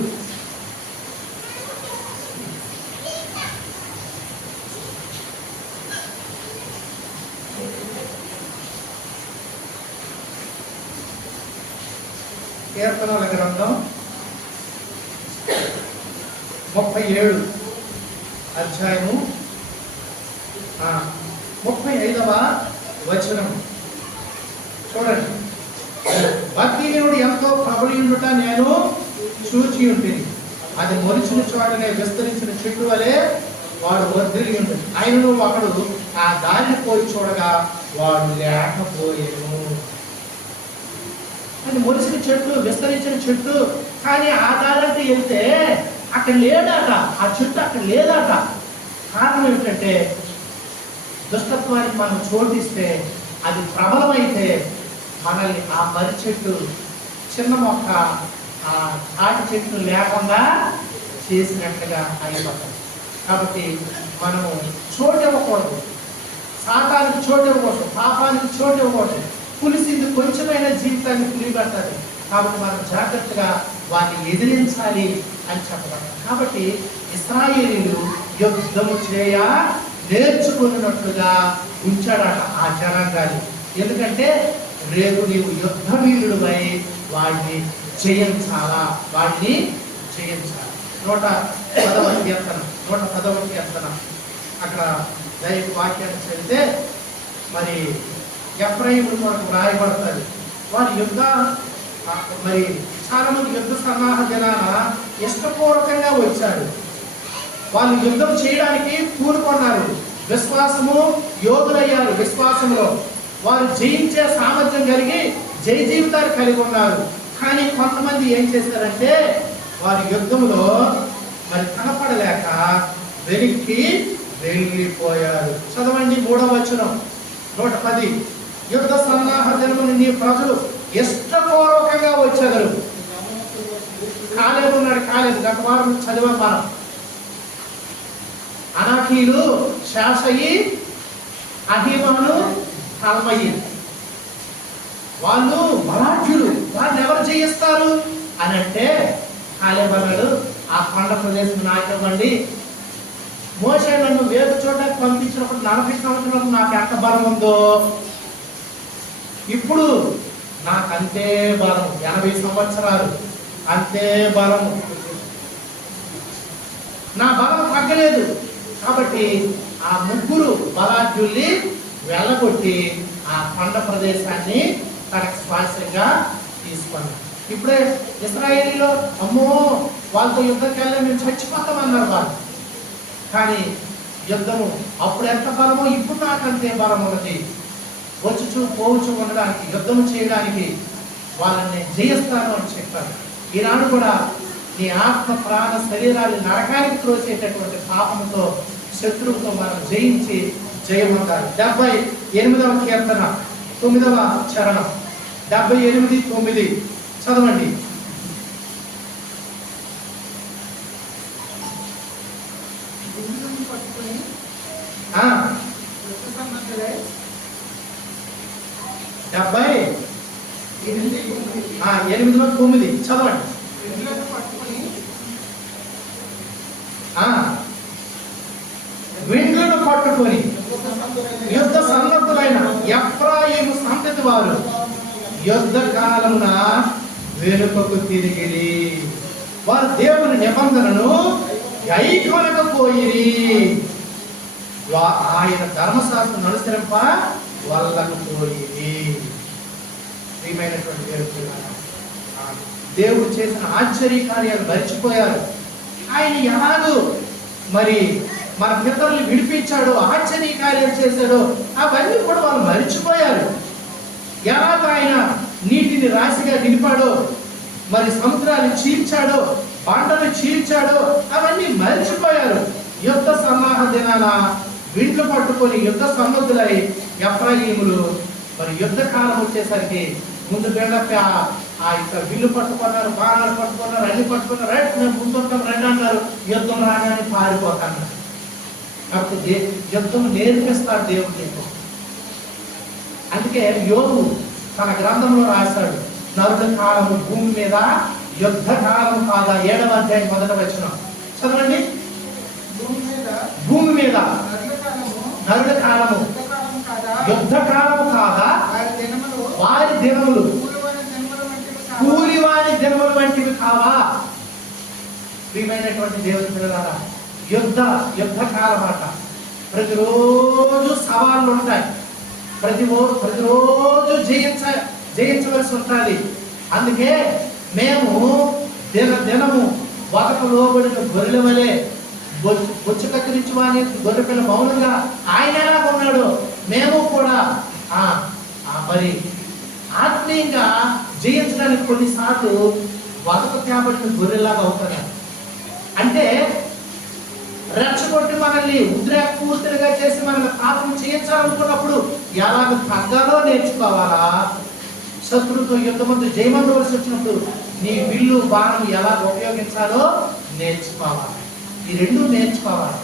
కీర్తనల గ్రంథం 37 అధ్యాయము 35వ వచనం చూడండి. భక్తిహీనుడు ఎంతో ప్రబలియుండుట నేను చూచి ఉంటుంది, అది మొలిచిన చోటనే విస్తరించిన చెట్టు వలె వాడు వర్ధిల్లి ఉంటుంది. ఆయనను ఒకడు ఆ దారిని పోయి చూడగా వాడు లేకపోయేను. అది మొలిసిన చెట్టు, విస్తరించిన చెట్టు, కానీ ఆ దారంటే వెళ్తే అక్కడ లేదట, ఆ చెట్టు అక్కడ లేదట. కారణం ఏమిటంటే దుష్టత్వానికి మనం చోటిస్తే అది ప్రబలమైతే మనల్ని ఆ మర్రి చెట్టు, చిన్న మొక్క, ఆ తాటి చెట్టు లేకుండా చేసినట్టుగా అయిపోతుంది. కాబట్టి మనము చోటు ఇవ్వకూడదు, సాతానికి చోటు ఇవ్వకూడదు, పాపానికి చోటు ఇవ్వకూడదు. పులిసింది కొంచెమైనా జీవితాన్ని పులిపెడతాది. కాబట్టి మనం జాగ్రత్తగా వాటిని ఎదిరించాలి అని చెప్పబడ్డారు. కాబట్టి ఇశ్రాయేలీయులు యుద్ధము చేయ నేర్చుకున్నట్లుగా ఉంచాడట ఆ జనాంగాన్ని. ఎందుకంటే రేపు నీవు యుద్ధ వీరుడిపై వాడిని జయించాలా, వాడిని జయించాలి. 110వ కీర్తన 110వ కీర్తన అక్కడ దైవ వాక్యాన్ని చదివితే మరి ఎఫ్రాయిము కొరకు రాయబడతారు. వారి యుద్ధ మరి చాలా మంది యుద్ధ సన్నాహ దినాన ఇష్టపూర్వకంగా వచ్చారు. వాళ్ళు యుద్ధం చేయడానికి పూనుకున్నారు. విశ్వాసము యోధులయ్యారు. విశ్వాసంలో వారు జయించే సామర్థ్యం కలిగి జయ జీవితాలు కలిగి ఉన్నారు. కానీ కొంతమంది ఏం చేశారంటే వారి యుద్ధంలో మరి కనపడలేక వెనక్కి వెళ్ళిపోయారు. చదవండి 3వ వచనం 110. యుద్ధ సన్నాహ దినమున నీ ప్రజలు ఇష్టపూర్వకంగా వచ్చారు. కాలేదు ఉన్నాడు. కాలేదు గత వారం చదివాం మనం. అనాకీలు, శాషయి, అహీమాను, కల్మయి వాళ్ళు బలాఢ్యులు. వారిని ఎవరు జయిస్తారు అని అంటే కాలేబు అన్నాడు, ఆ కొండ ప్రదేశం నాయకండి. మోషే నన్ను వేరు చూడడానికి పంపించినప్పుడు 40 సంవత్సరాలకు నాకు ఎంత బలం ఉందో ఇప్పుడు నాకు అంతే బలం. 80 సంవత్సరాలు అంతే బలము. నా బలం తగ్గలేదు. కాబట్టి ఆ ముగ్గురు బలాఢ్యుల్ని వెళ్ళగొట్టి ఆ కొండ ప్రదేశాన్ని తనకు స్వాస్థ్యంగా తీసుకున్నాడు. ఇప్పుడే ఇశ్రాయేలీలో అమ్మో వాళ్ళతో యుద్ధంకి వెళ్ళి మేము చచ్చిపోతామన్నారు వాళ్ళు. కానీ యుద్ధము అప్పుడు ఎంత బలమో ఇప్పుడు నాకంతే బలం ఉన్నది. వచ్చుచు పోవచ్చు ఉండడానికి, యుద్ధం చేయడానికి వాళ్ళని జయిస్తాను అని చెప్పారు. ఈనాడు కూడా నీ ఆత్మ ప్రాణ శరీరాన్ని నరకానికి త్రోసేటటువంటి పాపంతో శత్రువుతో మనం జయించి జయమంటారు. 78వ కీర్తన 9వ చరణం 78:9 చదవండి. పట్టుకుని 78:9 చదవండి. విండ్లను పట్టుకొని యుద్ధ సన్నద్ధులైన ఎఫ్రాయిము సంతతి వారు యుద్ధ కాలమున వెనుకకు తిరిగిరి. వారు దేవుని నిబంధనను గైకొనకపోయిరి. ఆయన ధర్మశాస్త్రం అనుసరింప వల్లకపోయిరి. ప్రియమైనటువంటి దేవుడు చేసిన ఆశ్చర్య కార్యాలు మర్చిపోయారు. ఆయన ఎలాగూ మరి మన పితరులు విడిపించాడో, ఆశ్చర్య కార్యాలు చేశాడో అవన్నీ కూడా వాళ్ళు మర్చిపోయారు. ఎలాగ ఆయన నీటిని రాశిగా నిలిపాడో, మరి సముద్రాన్ని చీల్చాడో, పంటను చీల్చాడో అవన్నీ మర్చిపోయారు. యుద్ధ సన్నాహ దినాన విండ్లు పట్టుకొని యుద్ధ సన్నద్ధులై ఎఫ్రాయిములు మరి యుద్ధ కాలం వచ్చేసరికి ముందు బిల్డప్ ఆ యొక్క విల్లు పట్టుకున్నారు, బాణాలు పట్టుకున్నారు, అన్ని పట్టుకున్నారు. రైట్ మేము ముందుంటాం రండి అన్నారు. యుద్ధం రాగానే పారిపోతాను. కాబట్టి యుద్ధం నేర్పిస్తాడు దేవుడు నీకు. అందుకే యోగు తన గ్రంథంలో రాశాడు, నరుల కాలము భూమి మీద యుద్ధ కాలం కాదా. 7వ అధ్యాయం 1వ వచనం చదవండి. భూమి మీద నరుల కాలము యుద్ధ కాలము కాదా. వారి దినములు కూలివారి దినములు వంటివి కావా. ప్రియమైనటువంటి దేవుని పిల్లలారా, యుద్ధ కాలం అట. ప్రతిరోజు సవాళ్ళు ఉంటాయి. ప్రతిరోజు జయించవలసి ఉంటుంది. అందుకే మేము దినము వదకు లోబడిన గొర్రెల వలె బొచ్చు కత్తిరించి వాని గొర్రె పిల్ల మౌనంగా ఆయన ఎలా ఉన్నాడు, మేము కూడా మరి ఆత్మీయంగా జయించడానికి కొన్నిసార్లు వదకు తేబడిన గొర్రెలాగా అవుతున్నారు. అంటే రెచ్చగొట్టి మనల్ని ఉద్రేకపూర్తిగా చేసి మనల్ని పాపం చేయించాలనుకున్నప్పుడు ఎలాగ తగ్గాలో నేర్చుకోవాలా. శత్రువుతో యుద్ధమందు జయమందవలసి వచ్చినప్పుడు నీ విల్లు బాణం ఎలా ఉపయోగించాలో నేర్చుకోవాలి. ఈ రెండు నేర్చుకోవాలి.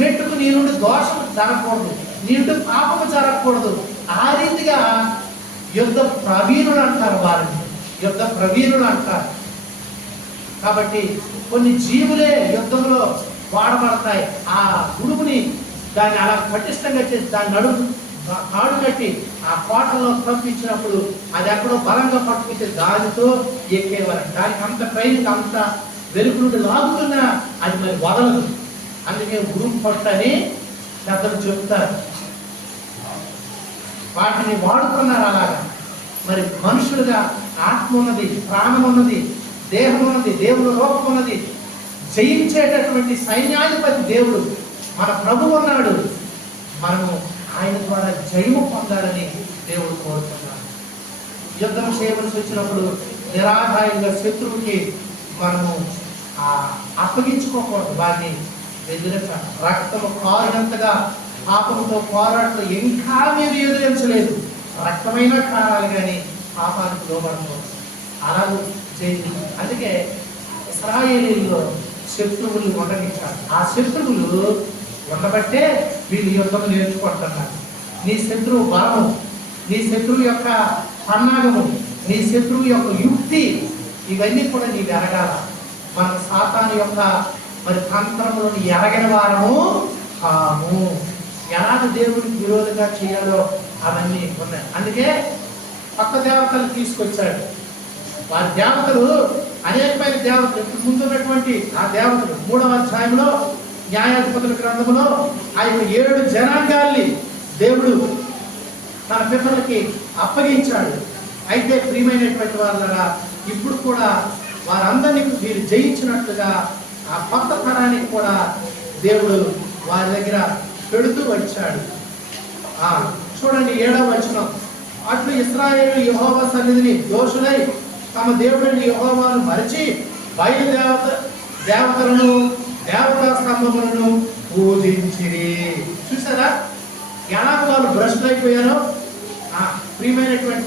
మెట్టుకు నీ నుండి దోషం జరగకూడదు, నీ నుండి పాపము జరగకూడదు. ఆ రీతిగా యుద్ధ ప్రవీణులు అంటారు వారిని, యుద్ధ ప్రవీణులు అంటారు. కాబట్టి కొన్ని జీవులే యుద్ధంలో వాడబడతాయి. ఆ గురువుని దాన్ని అలా పటిష్టంగా చేసి దాన్ని నడుము కాడు కట్టి ఆ కోటలో పంపించినప్పుడు అది ఎక్కడో బలంగా పట్టుకుంటే దానితో ఎక్కేవారు. దానికి అంత ట్రైనింగ్ అంత వెలుగు నుండి లాగుతున్నా అది మరి వదలదు. అందుకే ఉరుము పట్టని పెద్దలు చెబుతారు. వాటిని వాడుకున్నారు అలాగా. మరి మనుషులుగా ఆత్మ ఉన్నది, ప్రాణం ఉన్నది, దేహం ఉన్నది, దేవుడు రూపం ఉన్నది, జయించేటటువంటి సైన్యాధిపతి దేవుడు మన ప్రభు ఉన్నాడు. మనము ఆయన ద్వారా జయము పొందాలని దేవుడు కోరుతున్నాడు. యుద్ధం చేయవలసి వచ్చినప్పుడు నిరాధాయంగా శత్రువుకి మనము అప్పగించుకోకూడదు. వారిని ఎదురించాలి. రక్తము కారినంతగా పాపంతో పోరాటం ఇంకా మీరు ఎదురించలేదు. రక్తమైన కారాలు కానీ పాపానికి లోబడకూడదు. అలాగే చేయండి. అందుకే ఇశ్రాయేలీయుల్లో శత్రువులు ఉండగించాలి. ఆ శత్రువులు ఉండబట్టే వీళ్ళు యుద్ధం నేర్చుకుంటున్నారు. నీ శత్రువు బలము, నీ శత్రువు యొక్క పన్నాగము, నీ శత్రువు యొక్క యుక్తి, ఇవన్నీ కూడా నీకు ఎరగాల. మన సాతాను యొక్క మరి తంత్రములను ఎరగిన వారము కాము. ఎలాగ దేవుడికి విరోధంగా చేయాలో అవన్నీ ఉన్నాయి. అందుకే కొత్త దేవతలు తీసుకొచ్చాడు. వారి దేవతలు అనేకమైన దేవతలు, ఇప్పుడు ముందున్నటువంటి ఆ దేవతలు 3వ అధ్యాయంలో న్యాయాధిపతుల గ్రంథంలో ఆ యొక్క 7 జనాంగాల్ని దేవుడు తన పిల్లలకి అప్పగించాడు. అయితే ప్రియమైనటువంటి వాళ్ళ ఇప్పుడు కూడా వారందరినీ వీరు జయించినట్లుగా ఆ కొత్త తరానికి కూడా దేవుడు వారి దగ్గర పెడుతూ వచ్చాడు. చూడండి 7వ వచనం. అట్లు ఇశ్రాయేలు యెహోవా సన్నిధిని దోషులై తమ దేవుడిని యెహోవాను మరచి బయలు దేవతలను దేవతా స్తంభములను పూజించిరి. చూసారా ఎలా వాళ్ళు భ్రష్టులైపోయారో. ప్రియమైనటువంటి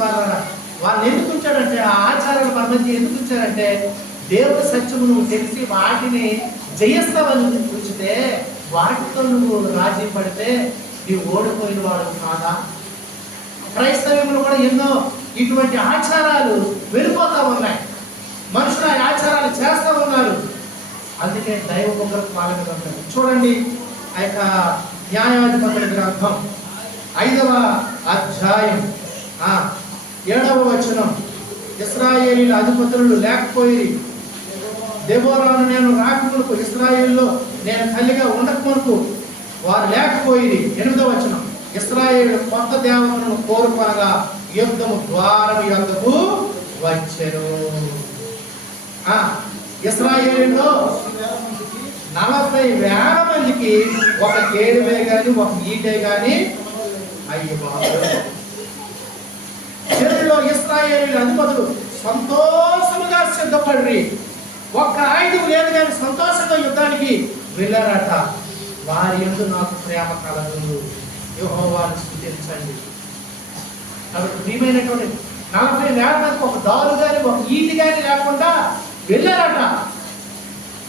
వాళ్ళని ఎందుకు ఉంచాడంటే, ఆ ఆచారాలు మన మధ్య ఎందుకు ఉంచారంటే, దేవుడి సత్యము నువ్వు తెలిసి వాటిని జయిస్తావని ఉంచితే, వాటితో నువ్వు రాజీ పడితే నీవు ఓడిపోయిన వాడు కాదా? క్రైస్తవ్యంలో కూడా ఎన్నో ఇటువంటి ఆచారాలు వెళ్ళిపోతా ఉన్నాయి. మనుషులు ఆ ఆచారాలు చేస్తూ ఉన్నారు. అందుకే దైవ ముగ్గురు వాళ్ళ మీద ఉన్నాయి. చూడండి ఆ యొక్క న్యాయాధిపతుల గ్రంథం 5వ అధ్యాయం 7వ వచనం. ఇశ్రాయేలీల అధిపతులు లేకపోయి దెబోరాను నేను రాకమునుపు ఇశ్రాయేలులో నేను తల్లిగా ఉండకమునుపు వారు లేకపోయి. 8వ వచనం. ఇశ్రాయేలు కొత్త దేవతలను కోరుకొనగా యుద్ధము ద్వారం యొద్దకు వచ్చెను. ఇశ్రాయేలులో 40,000 మందికి ఒక కేడువే కానీ ఒక ఈటే కానీ అయ్యి బాబు. చెరువులో ఇశ్రాయేలీల అధిపతులు సంతోషముగా సిద్ధపడి ఒక్క ఆయుధం లేదు కానీ సంతోషంగా యుద్ధానికి వెళ్ళారట. వారి యందు నాకు ప్రేమ కలదు, యెహోవాను స్తుతించండి. కాబట్టి ప్రియమైనటువంటి 40,000 మందికి ఒక దారు కానీ ఒక ఈటి కానీ లేకుండా వెళ్ళారట.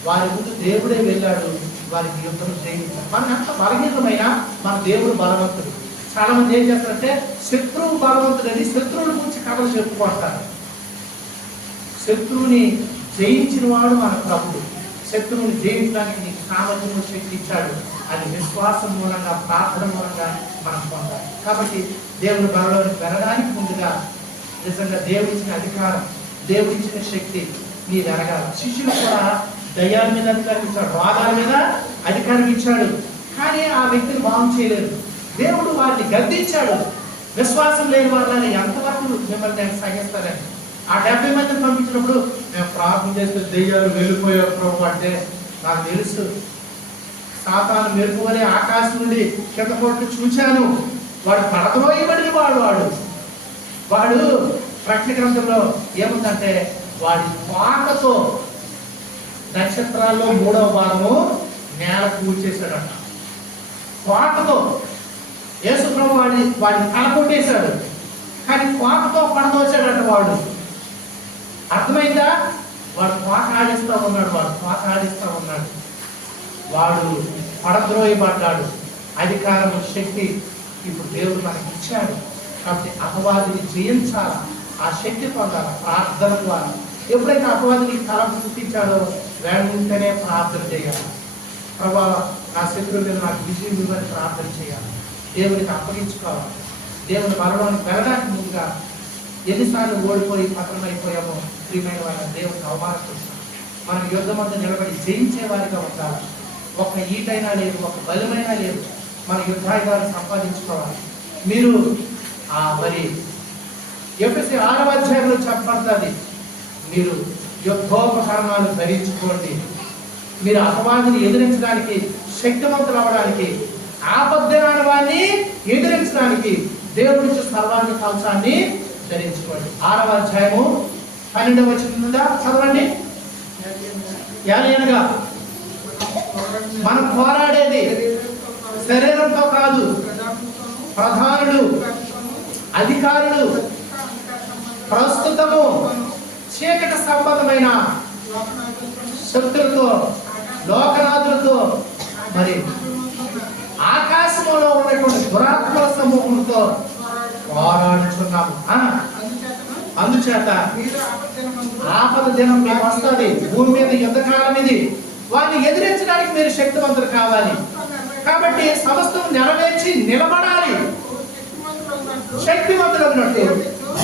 వారి ముందు దేవుడే వెళ్ళాడు. వారికి యుద్ధం జయించారు. మనం ఎంత బలహీనమైనా మన దేవుడు బలవంతుడు. చాలా మంది ఏం చేస్తారంటే శత్రువు బలవంతుడని శత్రువుల గురించి కథలు చెప్పుకుంటారు. శత్రువుని జయించిన వాడు మన ప్రభువు. శత్రువుని జయించడానికి నీకు సామర్థ్యము శక్తి ఇచ్చాడు. అది విశ్వాసం మూలంగా, ప్రార్థన మూలంగా మనం పొందాలి. కాబట్టి దేవుని బలంలోకి వెళ్ళడానికి ముందుగా నిజంగా దేవుడిచ్చిన అధికారం, దేవుడిచ్చిన శక్తి మీరు ఎరగాలి. శిష్యులు కూడా దయ్యాల మీద అధికారం ఇచ్చాడు, రోగాల మీద అధికారం ఇచ్చాడు. కానీ ఆ వ్యక్తిని బాగు చేయలేదు. దేవుడు వారిని గద్దించాడు. విశ్వాసం లేని వాళ్ళని ఎంతవరకు మిమ్మల్ని నేను సహిస్తానని. ఆ 70 మందిని పంపించినప్పుడు మేము ప్రార్థన చేస్తే దెయ్యాలు వెళ్ళిపోయారు ప్రభు అంటే, నాకు తెలుసు సాతాను మెరుపువలే ఆకాశం నుండి కింద కొట్టు చూశాను. వాడు పడద్రోయబడిన వాడు ప్రకటన గ్రంథంలో ఏముందంటే, వాడి పాటతో నక్షత్రాల్లో 3వ భాగము నేల కూల్చేశాడట. పాటతో యేసు ప్రభు వాడిని తలకొట్టేశాడు. కానీ పాటతో పడదోశాడట. వాడు అర్థమైందా? వాడు పాట ఆడిస్తూ ఉన్నాడు. వాడు పడద్రోయబడ్డాడు. అధికారము, శక్తి ఇప్పుడు దేవుడు మనకి ఇచ్చాడు. కాబట్టి అపవాదిని జయించాలా, ఆ శక్తి పొందాలి ప్రార్థన ద్వారా. ఎప్పుడైతే అపవాదిని తలం పుట్టించాడో వెంటనే ప్రార్థన చేయాలి. ప్రభా నా శత్రువులు నాకు విజయం ఇవ్వని ప్రార్థన చేయాలి. దేవునికి అప్పగించుకోవాలి. దేవుని బలవానికి వెళ్ళడానికి ముందుగా ఎన్నిసార్లు ఓడిపోయి పతనమైపోయామో ప్రియమైన వాళ్ళ దేవునికి అవమానపరుస్తాం. మనం యుద్ధం అంతా నిలబడి జయించే వారిగా ఉండాలి. ఒక ఈటైనా లేదు, ఒక బలమైనా లేదు, మన యుద్ధాయుధాలు సంపాదించుకోవాలి. మీరు మరి ఎఫెసీ 6వ అధ్యాయంలో చెప్పబడుతుంది, మీరు యుద్ధోపకరణాలు ధరించుకోండి, మీరు అపవాదిని ఎదిరించడానికి, శక్తివంతులు అవ్వడానికి, ఆపద్దినాన వారిని ఎదిరించడానికి దేవుడి సర్వాంగ కవచాన్ని ధరించుకోండి. 6వ అధ్యాయము 12వ వచనం చదవండి. ఏలయనగా మనం పోరాడేది శరీరంతో కాదు, ప్రధానులు, అధికారులు, ప్రస్తుతము చీకటి సంబంధమైన శక్తులతో, లోకనాథులతో, మరి ఆకాశంలో ఉన్నటువంటి దురాత్మల సమూహంతో పోరాడుచున్నాము. అందుచేత ఆపద దినం మీకు వస్తుంది. భూమి మీద యుద్ధకాలం ఇది. వారిని ఎదిరించడానికి మీరు శక్తివంతులు కావాలి. కాబట్టి సమస్తం నెరవేర్చి నిలబడాలి. శక్తివంతులు అన్నట్టు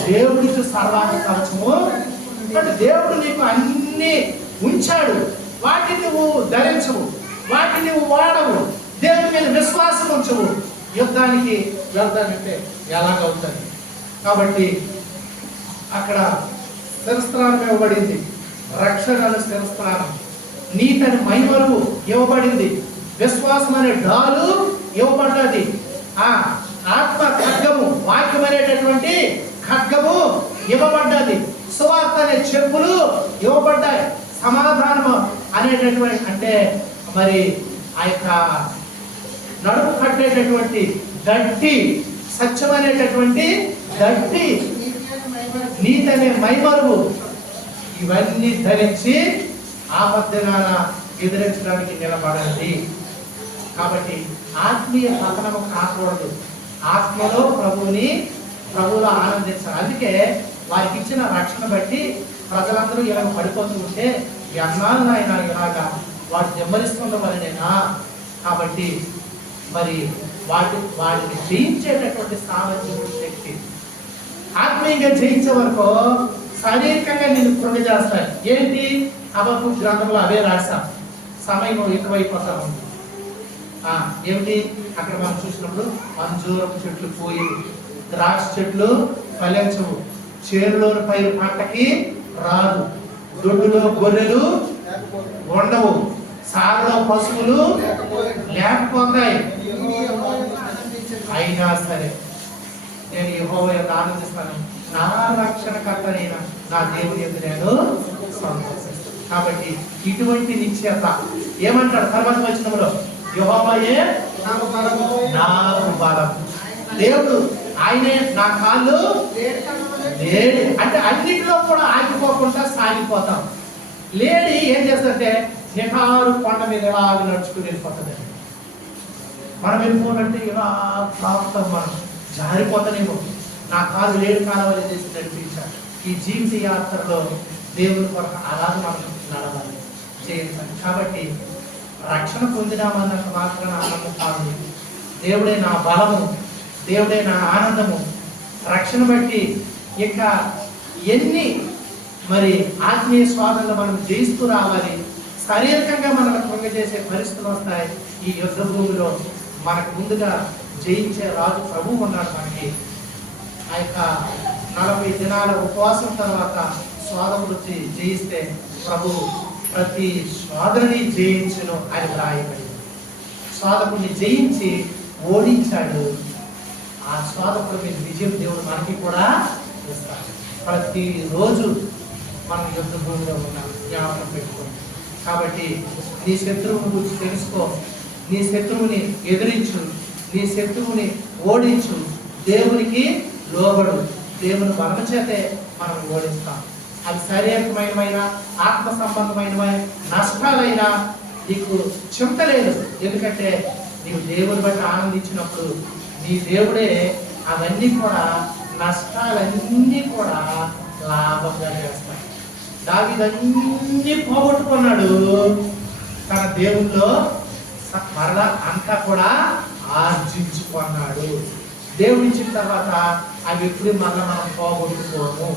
దేవుడికి సర్వాంగ కవచము. దేవుడు నీకు అన్ని ఉంచాడు, వాటిని నువ్వు ధరించవు, వాటిని నువ్వు వాడవు, దేవుడి మీద విశ్వాసం ఉంచవు, యుద్ధానికి వెళ్తానంటే ఎలాగవుతుంది? కాబట్టి అక్కడ శిరస్త్రానం ఇవ్వబడింది, రక్షణ శిరస్త్రానం, నీతని మైమరువు ఇవ్వబడింది, విశ్వాసం అనే డాలు ఇవ్వబడ్డది, ఆత్మ ఖడ్గము, వాక్యం అనేటటువంటి ఖడ్గము ఇవ్వబడ్డది, సువార్త అనే చెప్పులు ఇవ్వబడ్డాయి, సమాధానము అనేటటువంటి అంటే మరి ఆ యొక్క నడుపు కట్టేటటువంటి గట్టి, సత్యం అనేటటువంటి గట్టి, నీతి అనే మైమరువు, ఇవన్నీ ధరించి ఆపద్దినాన ఎదిరించడానికి నిలబడండి. కాబట్టి ఆత్మీయ పతనము కాకూడదు, ఆత్మలో ప్రభువులో ఆనందించాలి. అందుకే వారికి ఇచ్చిన రక్షణ బట్టి ప్రజలందరూ ఇలా పడిపోతూ ఉంటే ఎన్నాళ్ళు ఆయన ఇలాగా వాడు జమ్మరిస్తున్న వలనేనా? కాబట్టి మరి వాటిని జయించేటటువంటి సామర్థ్యం, శక్తి, ఆత్మీయంగా జయించే వరకు శారీరకంగా నేను కృంగ చేస్తాయి. ఏంటి? అబద్ధ గ్రంథంలో అవే రాశాం. సమయం ఎక్కువైపోతా ఉంది. ఏమిటి? అక్కడ మనం చూసినప్పుడు అంజూరపు చెట్లు పోయి, ద్రాక్ష చెట్లు ఫలించవు, చేరులోని పైరు పంటకి రాదు, దొడ్డులో గొర్రెలు ఉండవు, సాగులో పశువులు లేకపోతాయి. అయినా సరే నేను యెహోవా యందు ఆనందిస్తాను, నా రక్షణకర్తనైన నా దేవుని యందు నేను సంతోషిస్తాను. కాబట్టి ఇటువంటి నిశ్చయత ఏమంటాడు తర్వాత వచనంలో? యెహోవాయే నాకు బలం. దేవుడు ఆయనే నా కాళ్ళు లేడి అంటే అన్నింటిలో కూడా ఆగిపోకుండా సాగిపోతాం. లేడి ఏం చేస్తుంటే నిహారు కొండ మీద ఇలా నడుచుకుని వెళ్ళిపోతుంది. మనం వెళ్ళిపోనంటే ఇలా ప్రాప్తం, మనం జారిపోతానేమో. నా కాలు లేడి కాలవలే చేసి నడిపించాడు. ఈ జీవిత యాత్రలో దేవుని కొరకు అలాగే మనం నడవాలి, చేయాలి. కాబట్టి రక్షణ పొందినామన్నంత మాత్రాన ఆనందం కాదు. దేవుడే నా బలము, దేవుడే నా ఆనందము. రక్షణ బట్టి ఇంకా ఎన్ని మరి ఆత్మీయ స్వాతంత్రం మనం జయిస్తూ రావాలి. శారీరకంగా మనల్ని కృంగ చేసే పరిస్థితులు వస్తాయి. ఈ యుద్ధ భూమిలో మనకు ముందుగా జయించే రాజు ప్రభువు ఉన్నాడు. మనకి ఆ యొక్క 40 దినాల ఉపవాసం తర్వాత స్వాదం వచ్చి జయిస్తే ప్రభు ప్రతి స్వాదరిని జయించును అని రాయబడింది. స్వాదకుడిని జయించి ఓడించాడు. ఆ స్వాదకుడి మీద విజయం దేవుడు మనకి కూడా ఇస్తాడు. ప్రతిరోజు మనం యుద్ధ భూమిలో ఉన్నాం, జ్ఞాపకం పెట్టుకోండి. కాబట్టి నీ శత్రువుని గురించి తెలుసుకో, నీ శత్రువుని ఎదిరించు, నీ శత్రువుని ఓడించు, దేవునికి లోబడు. దేవుని బలం చేతే మనం ఓడిస్తాం. అది శారీరకమైన ఆత్మ సంబంధమైన నష్టాలైనా నీకు చింత లేదు. ఎందుకంటే నీవు దేవుని బట్టి ఆనందించినప్పుడు నీ దేవుడే అవన్నీ కూడా, నష్టాలన్నీ కూడా లాభంగా చేస్తాడు. దావీదు అన్నీ పోగొట్టుకున్నాడు, తన దేవుల్లో మరలా అంతా కూడా ఆర్జించుకున్నాడు. దేవుడు ఇచ్చిన తర్వాత అవి ఎప్పుడు మరలా మనం పోగొట్టుకోము.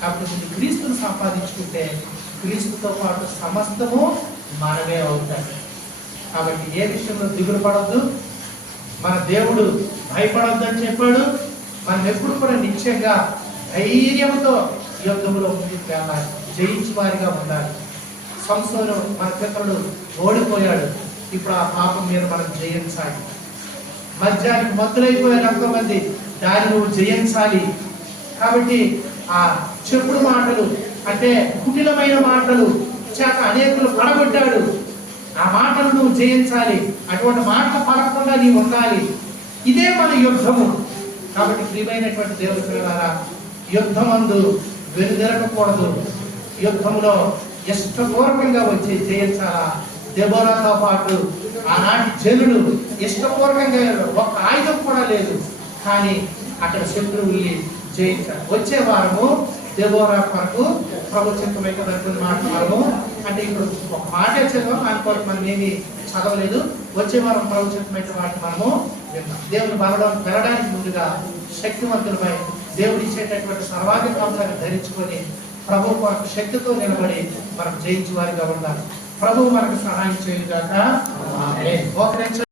కాబట్టి ముందు క్రీస్తుని సంపాదించుకుంటే క్రీస్తుతో పాటు సమస్తము మనమే అవుతాయి. కాబట్టి ఏ విషయంలో దిగులు పడొద్దు, మన దేవుడు భయపడొద్దు అని చెప్పాడు. మనం ఎప్పుడు కూడా నిశ్చయంగా ధైర్యంతో యుద్ధంలో ముందుకు వెళ్ళాలి, జయించు వారిగా ఉండాలి. సంసోను మన పితరుడు ఓడిపోయాడు, ఇప్పుడు ఆ పాపం మీద మనం జయించాలి. మద్యానికి మత్తులైపోయారు ఎంతోమంది, దాన్ని నువ్వు జయించాలి. కాబట్టి ఆ చెప్పుడు మాటలు అంటే కుటిలమైన మాటలు చేత అనేకులు పడగొట్టాడు, ఆ మాటలు నువ్వు జయించాలి. అటువంటి మాటలు పడకుండా నీవు ఉండాలి. ఇదే మన యుద్ధము. కాబట్టి ప్రియమైనటువంటి దేవుని పిల్లలారా, యుద్ధమందు వెనుదిరగకూడదు. యుద్ధంలో ఇష్టపూర్వకంగా వచ్చి జయించాలా. దెబోరాతో పాటు ఆనాటి జనులు ఇష్టపూర్వకంగా ఒక ఆయుధం కూడా లేదు, కానీ అక్కడ శత్రువుల్ని జయించారు. వచ్చే వారము దెబోరా కొరకు ప్రభు చిత్తమైనటువంటి మాట్లాడము. అంటే ఇప్పుడు ఒక మాట చదివాం, దాని కొరకు మనం ఏమి చదవలేదు. వచ్చే వారం ప్రభు చిత్తమైన వాటిని మనము విన్నాం. దేవుని బలడం పెరగడానికి ముందుగా శక్తివంతులపై దేవుడు ఇచ్చేటటువంటి సర్వాధికారాన్ని ధరించుకొని ప్రభు కొరకు శక్తితో నిలబడి మనం జయించే వారిగా ఉండాలి. ప్రభువు మనకు సహాయం చేయగాక. ఆమేన్.